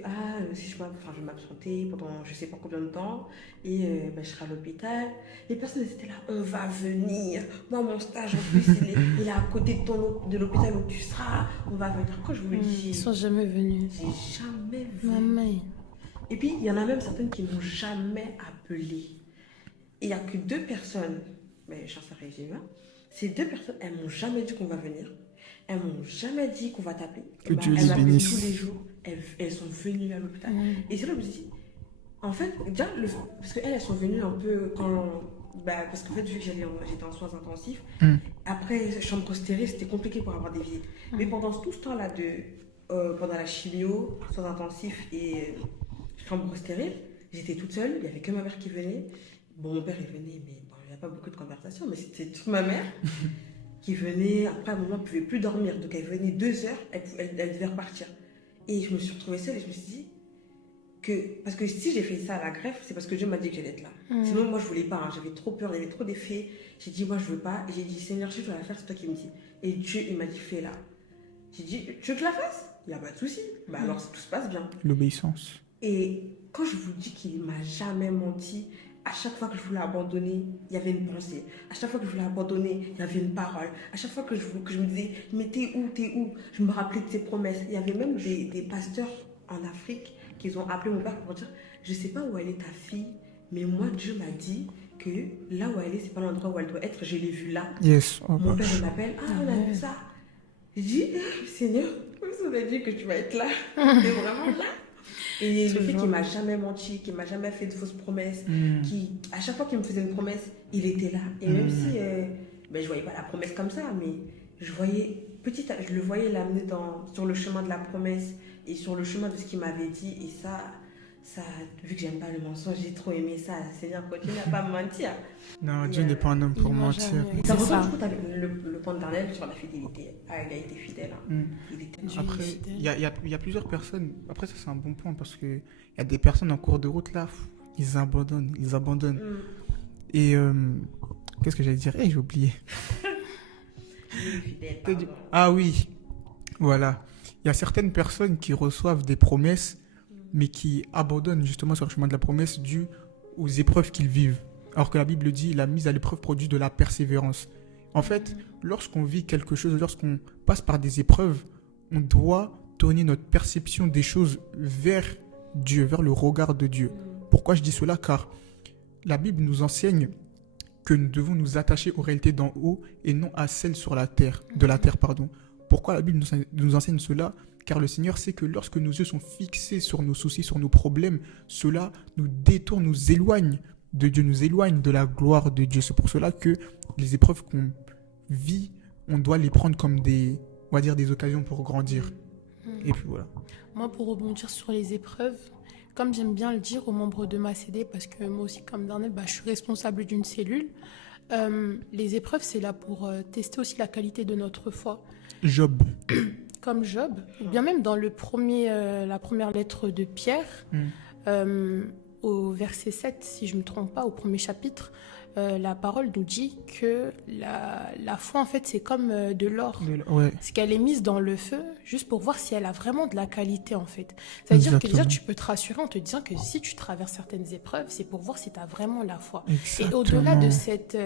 si je vais m'absenter pendant je sais pas combien de temps et je serai à l'hôpital. Les personnes étaient là, on va venir. Moi, mon stage en plus, il est à côté de l'hôpital où tu seras. On va venir. Quand je vous le dis, Ils sont jamais venus. j'ai jamais vu. Maman. Et puis, il y en a même certaines qui m'ont jamais appelé. Et il n'y a que 2 personnes, mais chance à régime, ces 2 personnes, elles m'ont jamais dit qu'on va venir. Elles m'ont jamais dit qu'on va t'appeler. Que Dieu elles les m'appellent bénisse. tous les jours. Elles sont venues à l'hôpital. Et c'est là où je me dis, en fait, déjà, parce qu'elles sont venues un peu quand. Parce qu'en fait, vu que j'étais en soins intensifs, après chambre stérile, c'était compliqué pour avoir des visites. Mais pendant tout ce temps-là, pendant la chimio, soins intensifs et chambre stérile, j'étais toute seule, il n'y avait que ma mère qui venait. Bon, mon père, il venait, mais il n'y a pas beaucoup de conversation, mais c'était toute ma mère qui venait. Après, à un moment, elle ne pouvait plus dormir, donc elle venait 2 heures, elle devait repartir. Et je me suis retrouvée seule et je me suis dit parce que si j'ai fait ça à la greffe, c'est parce que Dieu m'a dit que j'allais être là. Sinon, moi, je voulais pas, j'avais trop peur, il y avait trop d'effets. J'ai dit, moi, je veux pas. Et j'ai dit, Seigneur, si je dois la faire, c'est toi qui me dis. Et Dieu, il m'a dit, fais-la. J'ai dit, tu veux que je la fasse? Il n'y a pas de souci. Alors, tout se passe bien. L'obéissance. Et quand je vous dis qu'il m'a jamais menti, à chaque fois que je voulais abandonner, il y avait une pensée. À chaque fois que je voulais abandonner, il y avait une parole. À chaque fois que je me disais, mais t'es où? Je me rappelais de ses promesses. Il y avait même des pasteurs en Afrique qui ont appelé mon père pour dire, je sais pas où elle est ta fille, mais moi, Dieu m'a dit que là où elle est, c'est pas l'endroit où elle doit être. Je l'ai vue là. Yes. Oh, Mon père, il m'appelle, on a vu ça. J'ai dit, Seigneur, vous avez dit que tu vas être là. T'es vraiment là. Et le fait qu'il m'a jamais menti, qu'il m'a jamais fait de fausses promesses, à chaque fois qu'il me faisait une promesse, il était là. Et même si je voyais pas la promesse comme ça, mais je le voyais l'amener sur le chemin de la promesse et sur le chemin de ce qu'il m'avait dit. Et ça, ça, vu que j'aime pas le mensonge, j'ai trop aimé ça. Seigneur, continue à pas me mentir. Non, Et, Dieu n'est pas un homme pour il ment mentir. jamais. Ça C'est rejoint ça. du coup le point d'Arnel sur la fidélité. Ah, il a été fidèle. Hein. Mm. Il était Dieu Après, est fidèle. il y a plusieurs personnes. Après, ça, c'est un bon point parce qu'il y a des personnes en cours de route là, ils abandonnent. Mm. Et qu'est-ce que j'allais dire? J'ai oublié. Il est fidèle. T'as dit- pardon. Ah oui, voilà. Il y a certaines personnes qui reçoivent des promesses, mais qui abandonnent justement sur le chemin de la promesse dû aux épreuves qu'ils vivent. Alors que la Bible dit, la mise à l'épreuve produit de la persévérance. En fait, lorsqu'on vit quelque chose, lorsqu'on passe par des épreuves, on doit tourner notre perception des choses vers Dieu, vers le regard de Dieu. Pourquoi je dis cela? Car la Bible nous enseigne que nous devons nous attacher aux réalités d'en haut et non à celles sur la terre, de la terre, pardon. Pourquoi la Bible nous enseigne cela? Car le Seigneur sait que lorsque nos yeux sont fixés sur nos soucis, sur nos problèmes, cela nous détourne, nous éloigne de Dieu, nous éloigne de la gloire de Dieu. C'est pour cela que les épreuves qu'on vit, on doit les prendre comme on va dire, des occasions pour grandir. Et puis voilà. Moi, pour rebondir sur les épreuves, comme j'aime bien le dire aux membres de ma CD, parce que moi aussi, comme Darnel, je suis responsable d'une cellule, les épreuves, c'est là pour tester aussi la qualité de notre foi. Job. Comme Job, ou bien même dans la première lettre de Pierre, au verset 7, si je ne me trompe pas, au premier chapitre, la parole nous dit que la foi, en fait, c'est comme de l'or. Ouais. C'est qu'elle est mise dans le feu juste pour voir si elle a vraiment de la qualité, en fait. Ça veut dire que déjà, Exactement. tu peux te rassurer en te disant que si tu traverses certaines épreuves, c'est pour voir si tu as vraiment la foi. Exactement. Et au-delà de cette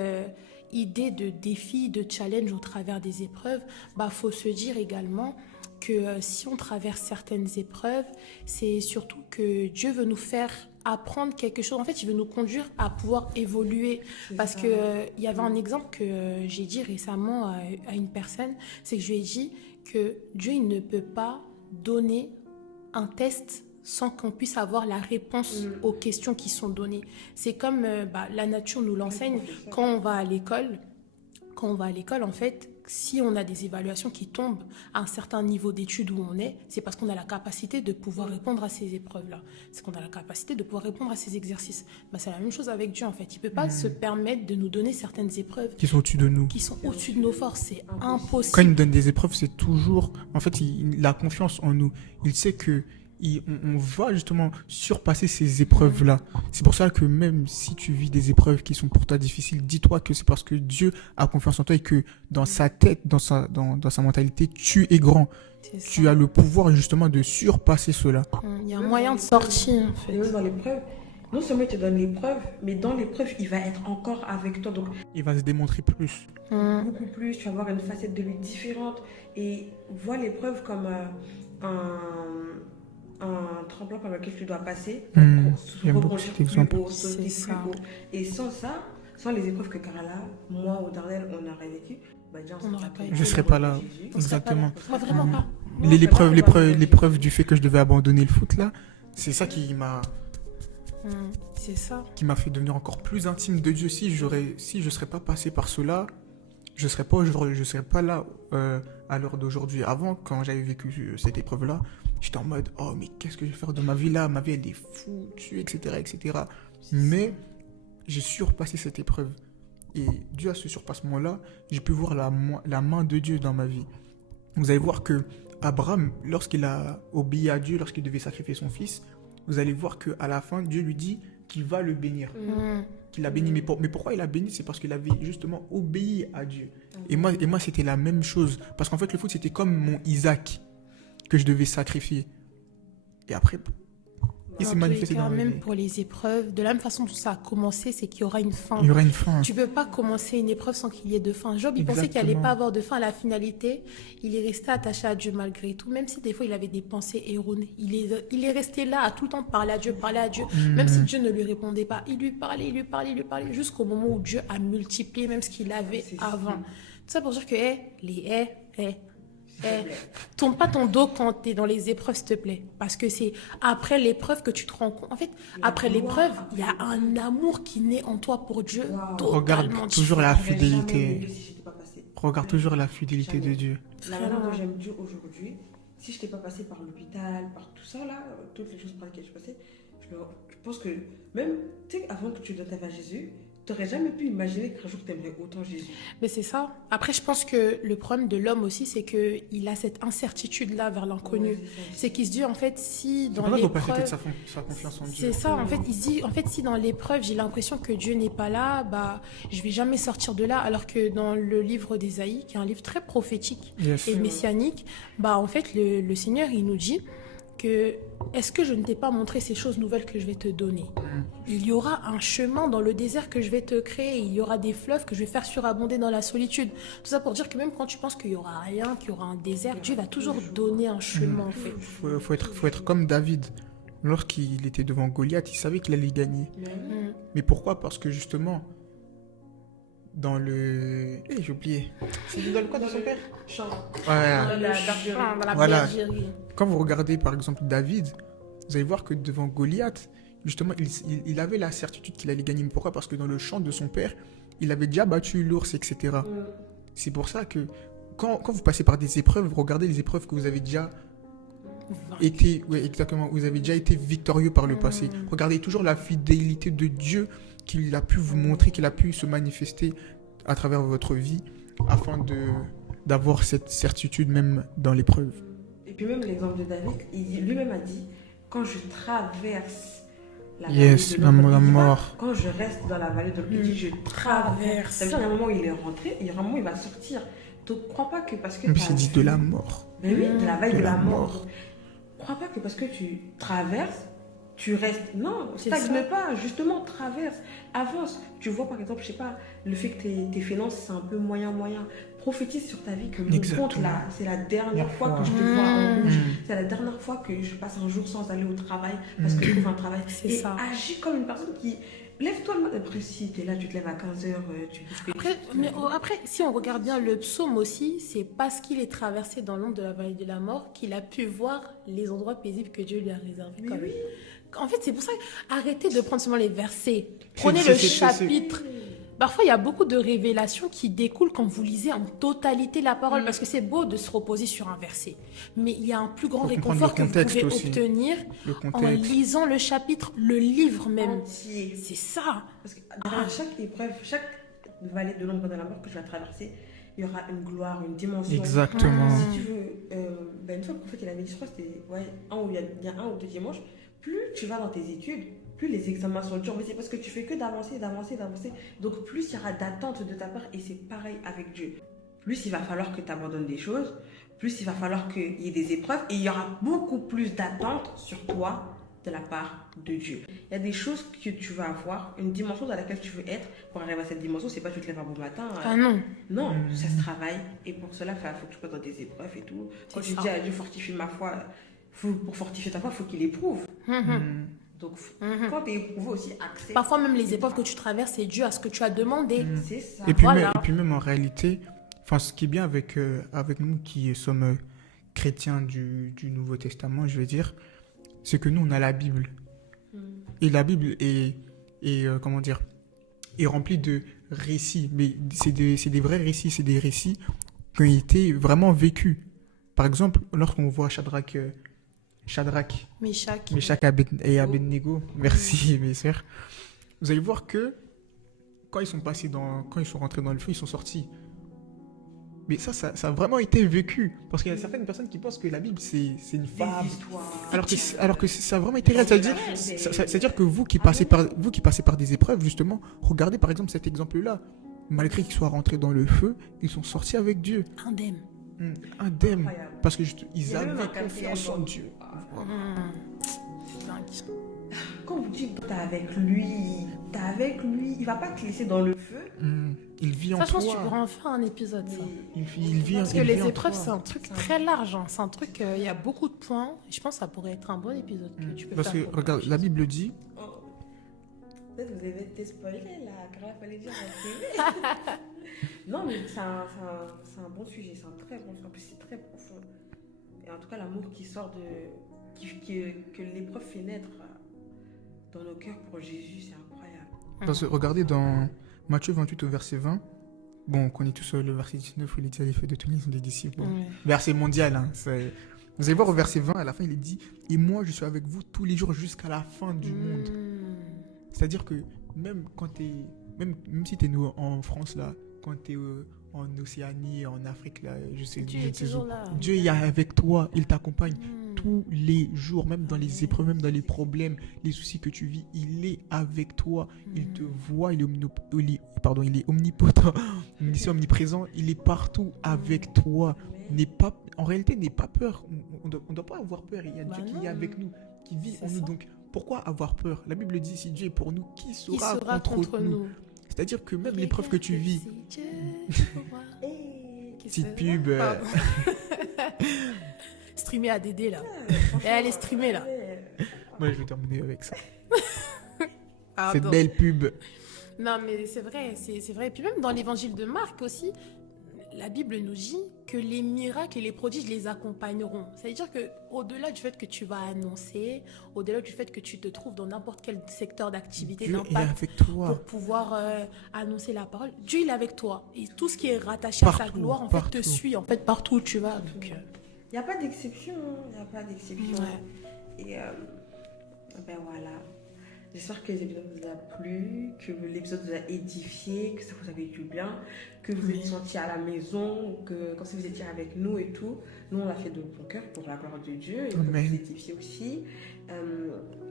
idée de défi, de challenge au travers des épreuves, faut se dire également que si on traverse certaines épreuves, c'est surtout que Dieu veut nous faire apprendre quelque chose. En fait, il veut nous conduire à pouvoir évoluer. Parce ça. que il y avait un exemple que j'ai dit récemment à une personne, c'est que je lui ai dit que Dieu, il ne peut pas donner un test sans qu'on puisse avoir la réponse aux questions qui sont données. C'est comme la nature nous l'enseigne quand on va à l'école. Quand on va à l'école, en fait, si on a des évaluations qui tombent à un certain niveau d'études où on est, c'est parce qu'on a la capacité de pouvoir répondre à ces épreuves-là. C'est qu'on a la capacité de pouvoir répondre à ces exercices. C'est la même chose avec Dieu, en fait. Il ne peut pas se permettre de nous donner certaines épreuves Qui sont au-dessus de nous. qui sont au-dessus de nos forces. C'est Quand impossible. il nous donne des épreuves, c'est toujours... En fait, il a confiance en nous. Il sait que on va justement surpasser ces épreuves-là. C'est pour ça que même si tu vis des épreuves qui sont pour toi difficiles, dis-toi que c'est parce que Dieu a confiance en toi et que dans sa tête, dans sa mentalité, tu es grand. C'est ça. Tu as le pouvoir justement de surpasser cela. Il y a un moyen de sortir, en Et fait. même dans l'épreuve, non seulement il te donne l'épreuve, mais dans l'épreuve, il va être encore avec toi. Donc, Il va se démontrer plus. beaucoup plus, tu vas avoir une facette de lui différente. Et vois l'épreuve comme un tremplin par lequel tu dois passer. J'aime beaucoup Rebondir cet plus exemple. haut, sauter C'est plus ça. haut. Et sans ça, sans les épreuves que Carla, moi ou Darnel, on aurait vécu, déjà, On n'aurait pas été Je serais pas là. Jésus. On serait pas là. Exactement. Moi, vraiment pas. L'épreuve du fait que je devais abandonner le foot là, c'est ça qui m'a C'est ça. fait devenir encore plus intime de Dieu. Si je serais pas passé par cela, je serais pas là à l'heure d'aujourd'hui. Avant, quand j'avais vécu cette épreuve là, j'étais en mode oh mais qu'est-ce que je vais faire de ma vie là, ma vie elle est foutue, etc. Mais j'ai surpassé cette épreuve et dû à ce surpassement là, j'ai pu voir la main de Dieu dans ma vie. Vous allez voir que Abraham, lorsqu'il a obéi à Dieu, lorsqu'il devait sacrifier son fils, vous allez voir qu'à la fin, Dieu lui dit qu'il va le bénir, qu'il l'a béni. Mais pourquoi il l'a béni? C'est parce qu'il avait justement obéi à Dieu. Et moi, c'était la même chose. Parce qu'en fait, le foot, c'était comme mon Isaac que je devais sacrifier. Et après, il s'est Dans tous les manifesté cas, dans ma même vie. pour les épreuves, de la même façon dont ça a commencé, c'est qu'il y aura une fin. Il y aura une fin. Tu peux pas commencer une épreuve sans qu'il y ait de fin. Job, il pensait qu'il allait Exactement. pas avoir de fin à la finalité. Il est resté attaché à Dieu malgré tout, même si des fois il avait des pensées erronées. Il est resté là à tout le temps parler à Dieu, même si Dieu ne lui répondait pas. Il lui parlait, jusqu'au moment où Dieu a multiplié même ce qu'il avait C'est avant. ça. Tout ça pour dire que tourne pas ton dos quand tu es dans les épreuves, s'il te plaît. Parce que c'est après l'épreuve que tu te rends compte. En fait, après l'épreuve, il y a un amour qui naît en toi pour Dieu. Wow. Totalement Regarde toujours la J'aurais jamais fidélité. aimé si j'étais pas passée. Regarde toujours la fidélité de Dieu. La manière dont j'aime Dieu aujourd'hui, si je n'étais pas passée par l'hôpital, par tout ça là, toutes les choses par lesquelles je passais, Je pense que même, tu sais, avant que tu donnes ta vie à Jésus, tu n'aurais jamais pu imaginer qu'un jour tu aimerais autant Jésus. Mais c'est ça. Après, je pense que le problème de l'homme aussi, c'est qu'il a cette incertitude-là vers l'inconnu. Ouais, C'est qu'il se dit, en fait, si C'est dans pour ça qu'il faut pas l'épreuve... jeter sa confiance en Dieu. C'est ça, en fait, il se dit, en fait, si dans l'épreuve, j'ai l'impression que Dieu n'est pas là, bah, je vais jamais sortir de là. Alors que dans le livre d'Ésaïe, qui est un livre très prophétique Yes. et messianique, bah, en fait, le Seigneur, il nous dit que est-ce que je ne t'ai pas montré ces choses nouvelles que je vais te donner? Il y aura un chemin dans le désert que je vais te créer, il y aura des fleuves que je vais faire surabonder dans la solitude. Tout ça pour dire que même quand tu penses qu'il y aura rien, qu'il y aura un désert, Dieu va toujours donner un chemin en fait. Faut être comme David. Lorsqu'il était devant Goliath, il savait qu'il allait gagner. Mm. Mais pourquoi? Parce que justement, dans le... j'ai oublié. C'est dans le quoi de son père? Chant. Ouais. Dans la bergerie. Dans la Voilà. bergerie. Quand vous regardez par exemple David, vous allez voir que devant Goliath, justement, il avait la certitude qu'il allait gagner. Mais pourquoi? Parce que dans le champ de son père, il avait déjà battu l'ours, etc. C'est pour ça que quand vous passez par des épreuves, regardez les épreuves que vous avez déjà été, ouais, exactement, vous avez déjà été victorieux par le passé. Regardez toujours la fidélité de Dieu qu'il a pu vous montrer, qu'il a pu se manifester à travers votre vie afin d'avoir cette certitude même dans l'épreuve. Et puis même l'exemple de David, lui-même a dit, quand je traverse la Yes, vallée de l'ombre, la il dit pas, mort. quand je reste dans la vallée de l'ombre, il dit, je traverse. Ça veut dire qu'il y a un moment où il est rentré, et il y a un moment où il va sortir. Donc crois pas que parce que... Même c'est dit de la mort. Mais oui, de la veille De de la la mort. mort. Crois pas que parce que tu traverses, tu restes. Non, C'est stagne ça. pas, justement, traverse, avance. Tu vois, par exemple, je sais pas, le fait que tes finances, c'est un peu moyen. Prophétise sur ta vie que mon Exactement. compte, là, c'est la dernière fois que je te vois en rouge. C'est la dernière fois que je passe un jour sans aller au travail parce que je trouve un travail. C'est Et ça. agis comme une personne qui... Lève-toi le matin. Après, si t'es là, tu te lèves à 15h, tu bouffes quelque Après, chose. après, si on regarde bien le psaume aussi, c'est parce qu'il est traversé dans l'ombre de la vallée de la mort qu'il a pu voir les endroits paisibles que Dieu lui a réservés. Mais quand même. oui. En fait, c'est pour ça, arrêtez de prendre seulement les versets. Prenez C'est- le c'est- chapitre. Parfois, il y a beaucoup de révélations qui découlent quand vous lisez en totalité la parole, parce que c'est beau de se reposer sur un verset. Mais il y a un plus grand Faut comprendre réconfort le que vous contexte pouvez aussi. obtenir Le en contexte. lisant le chapitre, le livre même. Entier. C'est ça. Parce que derrière chaque épreuve, chaque vallée de l'ombre de la mort que tu vas traverser, il y aura une gloire, une dimension. Exactement. Si tu veux, une fois le prophète il avait dit, je crois que c'était il y a un ou deux dimanches, plus tu vas dans tes études, plus les examens sont durs. Mais c'est parce que tu fais que d'avancer. Donc plus il y aura d'attente de ta part et c'est pareil avec Dieu. Plus il va falloir que tu abandonnes des choses, plus il va falloir qu'il y ait des épreuves et il y aura beaucoup plus d'attente sur toi de la part de Dieu. Il y a des choses que tu vas avoir, une dimension dans laquelle tu veux être. Pour arriver à cette dimension, c'est pas tu te lèves un bon matin. Ah non. Non, ça se travaille. Et pour cela, il faut que tu passes dans des épreuves et tout. Quand C'est tu ça. dis à Dieu, fortifie ma foi, pour fortifier ta foi, il faut qu'il éprouve. Donc, quand tu es éprouvé aussi, accepte. Parfois, même les épreuves que tu traverses, c'est dû à ce que tu as demandé. C'est ça. Et puis, Voilà. et puis même en réalité, enfin, ce qui est bien avec nous qui sommes chrétiens du Nouveau Testament, je vais dire, c'est que nous, on a la Bible. Et la Bible comment dire, est remplie de récits. Mais c'est des vrais récits, c'est des récits qui ont été vraiment vécus. Par exemple, lorsqu'on voit Shadrach, Meshach. et Abednego, merci mes sœurs, vous allez voir que quand ils sont rentrés dans le feu, ils sont sortis. Mais ça a vraiment été vécu. Parce qu'il y a certaines personnes qui pensent que la Bible, c'est une Des fable. histoires. Alors que ça a vraiment été réel. C'est-à-dire que vous qui passez par des épreuves, justement, regardez par exemple cet exemple-là. Malgré qu'ils soient rentrés dans le feu, ils sont sortis avec Dieu. Indemne. Indemnes. Incroyable. Parce que Il y ils a même un avaient confiance en quatrième Dieu. C'est dingue. Quand vous dites que t'es avec lui, il va pas te laisser dans le feu. Il vit en Ça, je pense que tu toi. pourras en faire un épisode, ça. Mais Il vit Parce que il vit les en épreuves, toi. c'est un truc très large. Hein. C'est un truc, il y a beaucoup de points. Et je pense que ça pourrait être un bon épisode que tu peux Parce que, faire. pour regarde, chaque la chose. Bible dit, oh. Peut-être vous avez été spoilé là, grave, fallait dire la télé. Non, mais c'est un bon sujet, c'est un très bon sujet. En plus, c'est très profond. Et en tout cas, l'amour qui sort que l'épreuve fait naître dans nos cœurs pour Jésus, c'est incroyable. parce que regardez dans Matthieu 28 au verset 20, bon, on connaît tous le verset 19 où il dit à l'effet de tous les des disciples. Bon, Ouais. verset mondial, hein, Vous allez voir au verset 20, à la fin, il est dit « Et moi, je suis avec vous tous les jours jusqu'à la fin du monde. » C'est-à-dire que même quand même si tu es en France, là, quand tu es en Océanie, en Afrique, là, je sais où, Dieu est avec toi, il t'accompagne tous les jours, même dans les épreuves, même dans les problèmes, les soucis que tu vis, il est avec toi, il te voit, il est omnipotent, omniscient, omniprésent, il est partout avec toi. En réalité, n'aie pas peur, on ne doit pas avoir peur, il y a Dieu qui est avec nous, qui vit en nous, donc pourquoi avoir peur? La Bible dit, si Dieu est pour nous, qui sera contre nous? C'est-à-dire que même l'épreuve que tu vis... Petite pub... Streamer à Dédé, là. Et elle est streamée, là. Moi, je vais terminer avec ça. Pardon. Cette belle pub. Non, mais c'est vrai, c'est vrai. Puis même dans l'évangile de Marc aussi, la Bible nous dit que les miracles et les prodiges les accompagneront. C'est-à-dire qu'au-delà du fait que tu vas annoncer, au-delà du fait que tu te trouves dans n'importe quel secteur d'activité, Dieu est d'impact, avec toi. pour pouvoir annoncer la parole, Dieu il est avec toi. Et tout ce qui est rattaché à sa gloire, en fait, te suit en fait, partout où tu vas. Donc, il n'y a pas d'exception. Il n'y a pas d'exception. Ouais. Et ben voilà. J'espère que l'épisode vous a plu, que l'épisode vous a édifié, que ça vous a fait du bien, que vous êtes sentis à la maison, que quand vous étiez avec nous et tout, nous on l'a fait de bon cœur pour la gloire de Dieu et pour vous édifier aussi.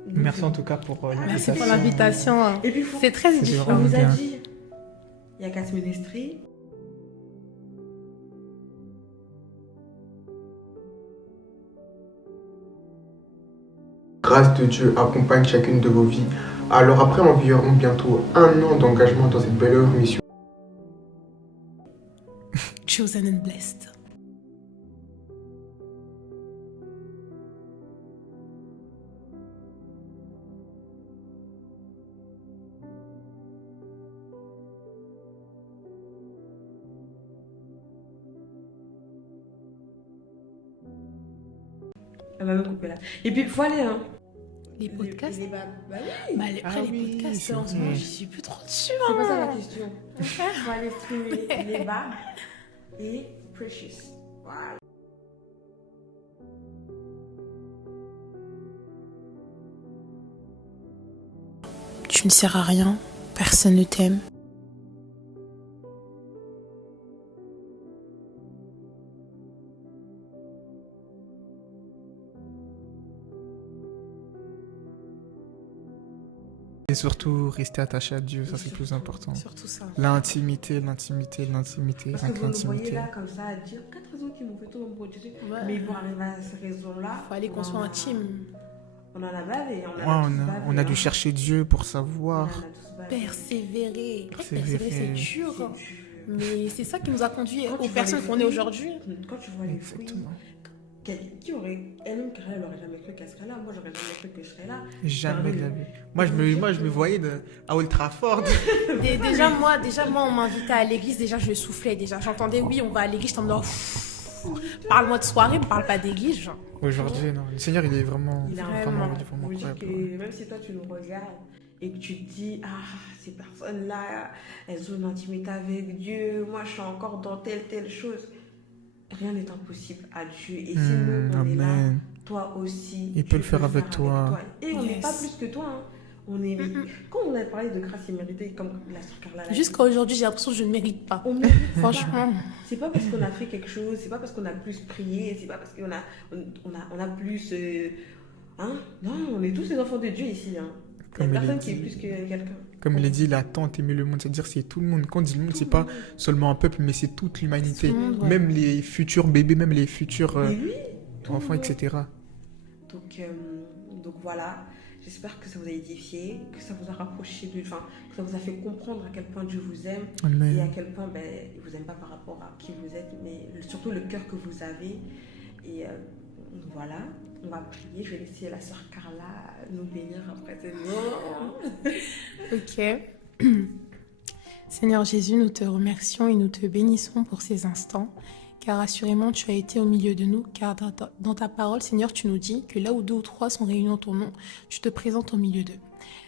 Merci en tout cas pour l'invitation. Merci pour l'invitation. Et puis, c'est très édifiant. On vous a dit, il y a 4 ministries. Grâce de Dieu accompagne chacune de vos vies. Alors après environ bientôt 1 an d'engagement dans cette belle mission. Chosen and blessed. Elle va me couper là. Et puis il faut aller, hein. Les podcasts. Bah oui. Bah, après, les podcasts, en ce moment, je suis plus trop dessus. C'est pas ça la question. Il faut aller streamer les bas et Precious. Voilà. Tu ne sers à rien, personne ne t'aime. Et surtout, rester attaché à Dieu, ça c'est le plus important. Surtout ça. L'intimité, Parce rien que que vous nous voyez l'intimité. là comme ça à dire 4 raisons qui m'ont fait tout mon Dieu. Mais pour arriver à ces raisons-là, Il fallait qu'on soit intime. On en a bavé. On a dû chercher Dieu pour savoir. Persévérer. Persévérer. Persévérer, c'est dur. Mais c'est ça qui nous a conduit aux personnes qu'on est aujourd'hui. Quand tu vois les fruits, Exactement. qui aurait, elle-même, elle n'aurait jamais cru qu'elle serait là. Moi, j'aurais jamais cru que je serais là. Jamais de la vie. Moi, je me voyais à Old Trafford. Déjà, moi, on m'invitait à l'église. Déjà, je soufflais. Déjà, j'entendais, oui, on va à l'église. Je t'en parle-moi de soirée, me parle pas d'église. Genre. Aujourd'hui, non. Le Seigneur, il est vraiment, Il a vraiment Vous dites incroyable. que même si toi, tu nous regardes et que tu te dis, ah, ces personnes-là, elles ont une intimité avec Dieu. Moi, je suis encore dans telle chose. Rien n'est impossible à Dieu. Et si nous, on est là, toi aussi, il peut le faire avec toi. Et on n'est pas plus que toi. Hein. On est... Quand on a parlé de grâce imméritée, comme la sœur Carla... Jusqu'à aujourd'hui, j'ai l'impression que je ne mérite pas. On mérite Franchement. C'est pas parce qu'on a fait quelque chose, c'est pas parce qu'on a plus prié, c'est pas parce qu'on a plus... Hein? Non, on est tous les enfants de Dieu ici. Hein. Il n'y a personne qui est plus que quelqu'un. Comme il est dit, il a tant aimé le monde, c'est-à-dire c'est tout le monde. Quand on dit le monde, c'est pas seulement un peuple, mais c'est toute l'humanité. Même les futurs bébés, même les futurs enfants, etc. Donc voilà, j'espère que ça vous a édifié, que ça vous a rapproché de... Enfin, que ça vous a fait comprendre à quel point Dieu vous aime. Amen. Et à quel point il ne vous aime pas par rapport à qui vous êtes, mais surtout le cœur que vous avez. Et voilà, on va prier. Je vais laisser la sœur Carla nous bénir après cette Ok. Seigneur Jésus, nous te remercions et nous te bénissons pour ces instants, car assurément tu as été au milieu de nous, car dans ta parole, Seigneur, tu nous dis que là où 2 ou 3 sont réunis en ton nom, tu te présentes au milieu d'eux.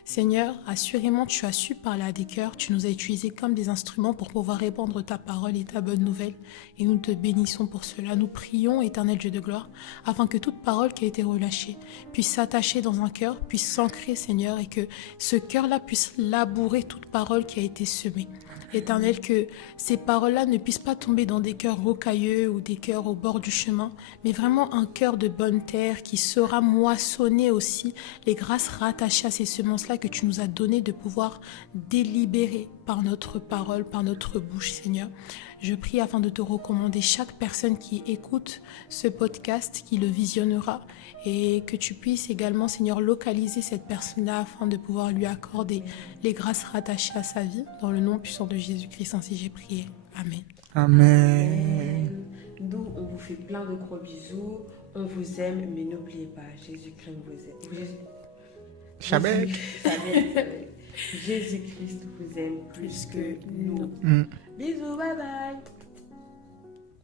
Seigneur, assurément, tu as su parler à des cœurs, tu nous as utilisés comme des instruments pour pouvoir répandre ta parole et ta bonne nouvelle. Et nous te bénissons pour cela. Nous prions, Éternel Dieu de gloire, afin que toute parole qui a été relâchée puisse s'attacher dans un cœur, puisse s'ancrer, Seigneur, et que ce cœur-là puisse labourer toute parole qui a été semée. Éternel, que ces paroles-là ne puissent pas tomber dans des cœurs rocailleux ou des cœurs au bord du chemin, mais vraiment un cœur de bonne terre qui saura moissonner aussi les grâces rattachées à ces semences-là que tu nous as données de pouvoir délibérer par notre parole, par notre bouche, Seigneur. Je prie afin de te recommander chaque personne qui écoute ce podcast, qui le visionnera, et que tu puisses également, Seigneur, localiser cette personne-là afin de pouvoir lui accorder les grâces rattachées à sa vie. Dans le nom puissant de Jésus-Christ, ainsi j'ai prié. Amen. Amen. Nous, on vous fait plein de gros bisous. On vous aime, mais n'oubliez pas, Jésus-Christ vous aime. Shabbat. Jésus-Christ vous aime plus que nous. Bisous, bye bye.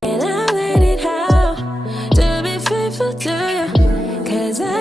And I let it out to be faithful to you, 'cause I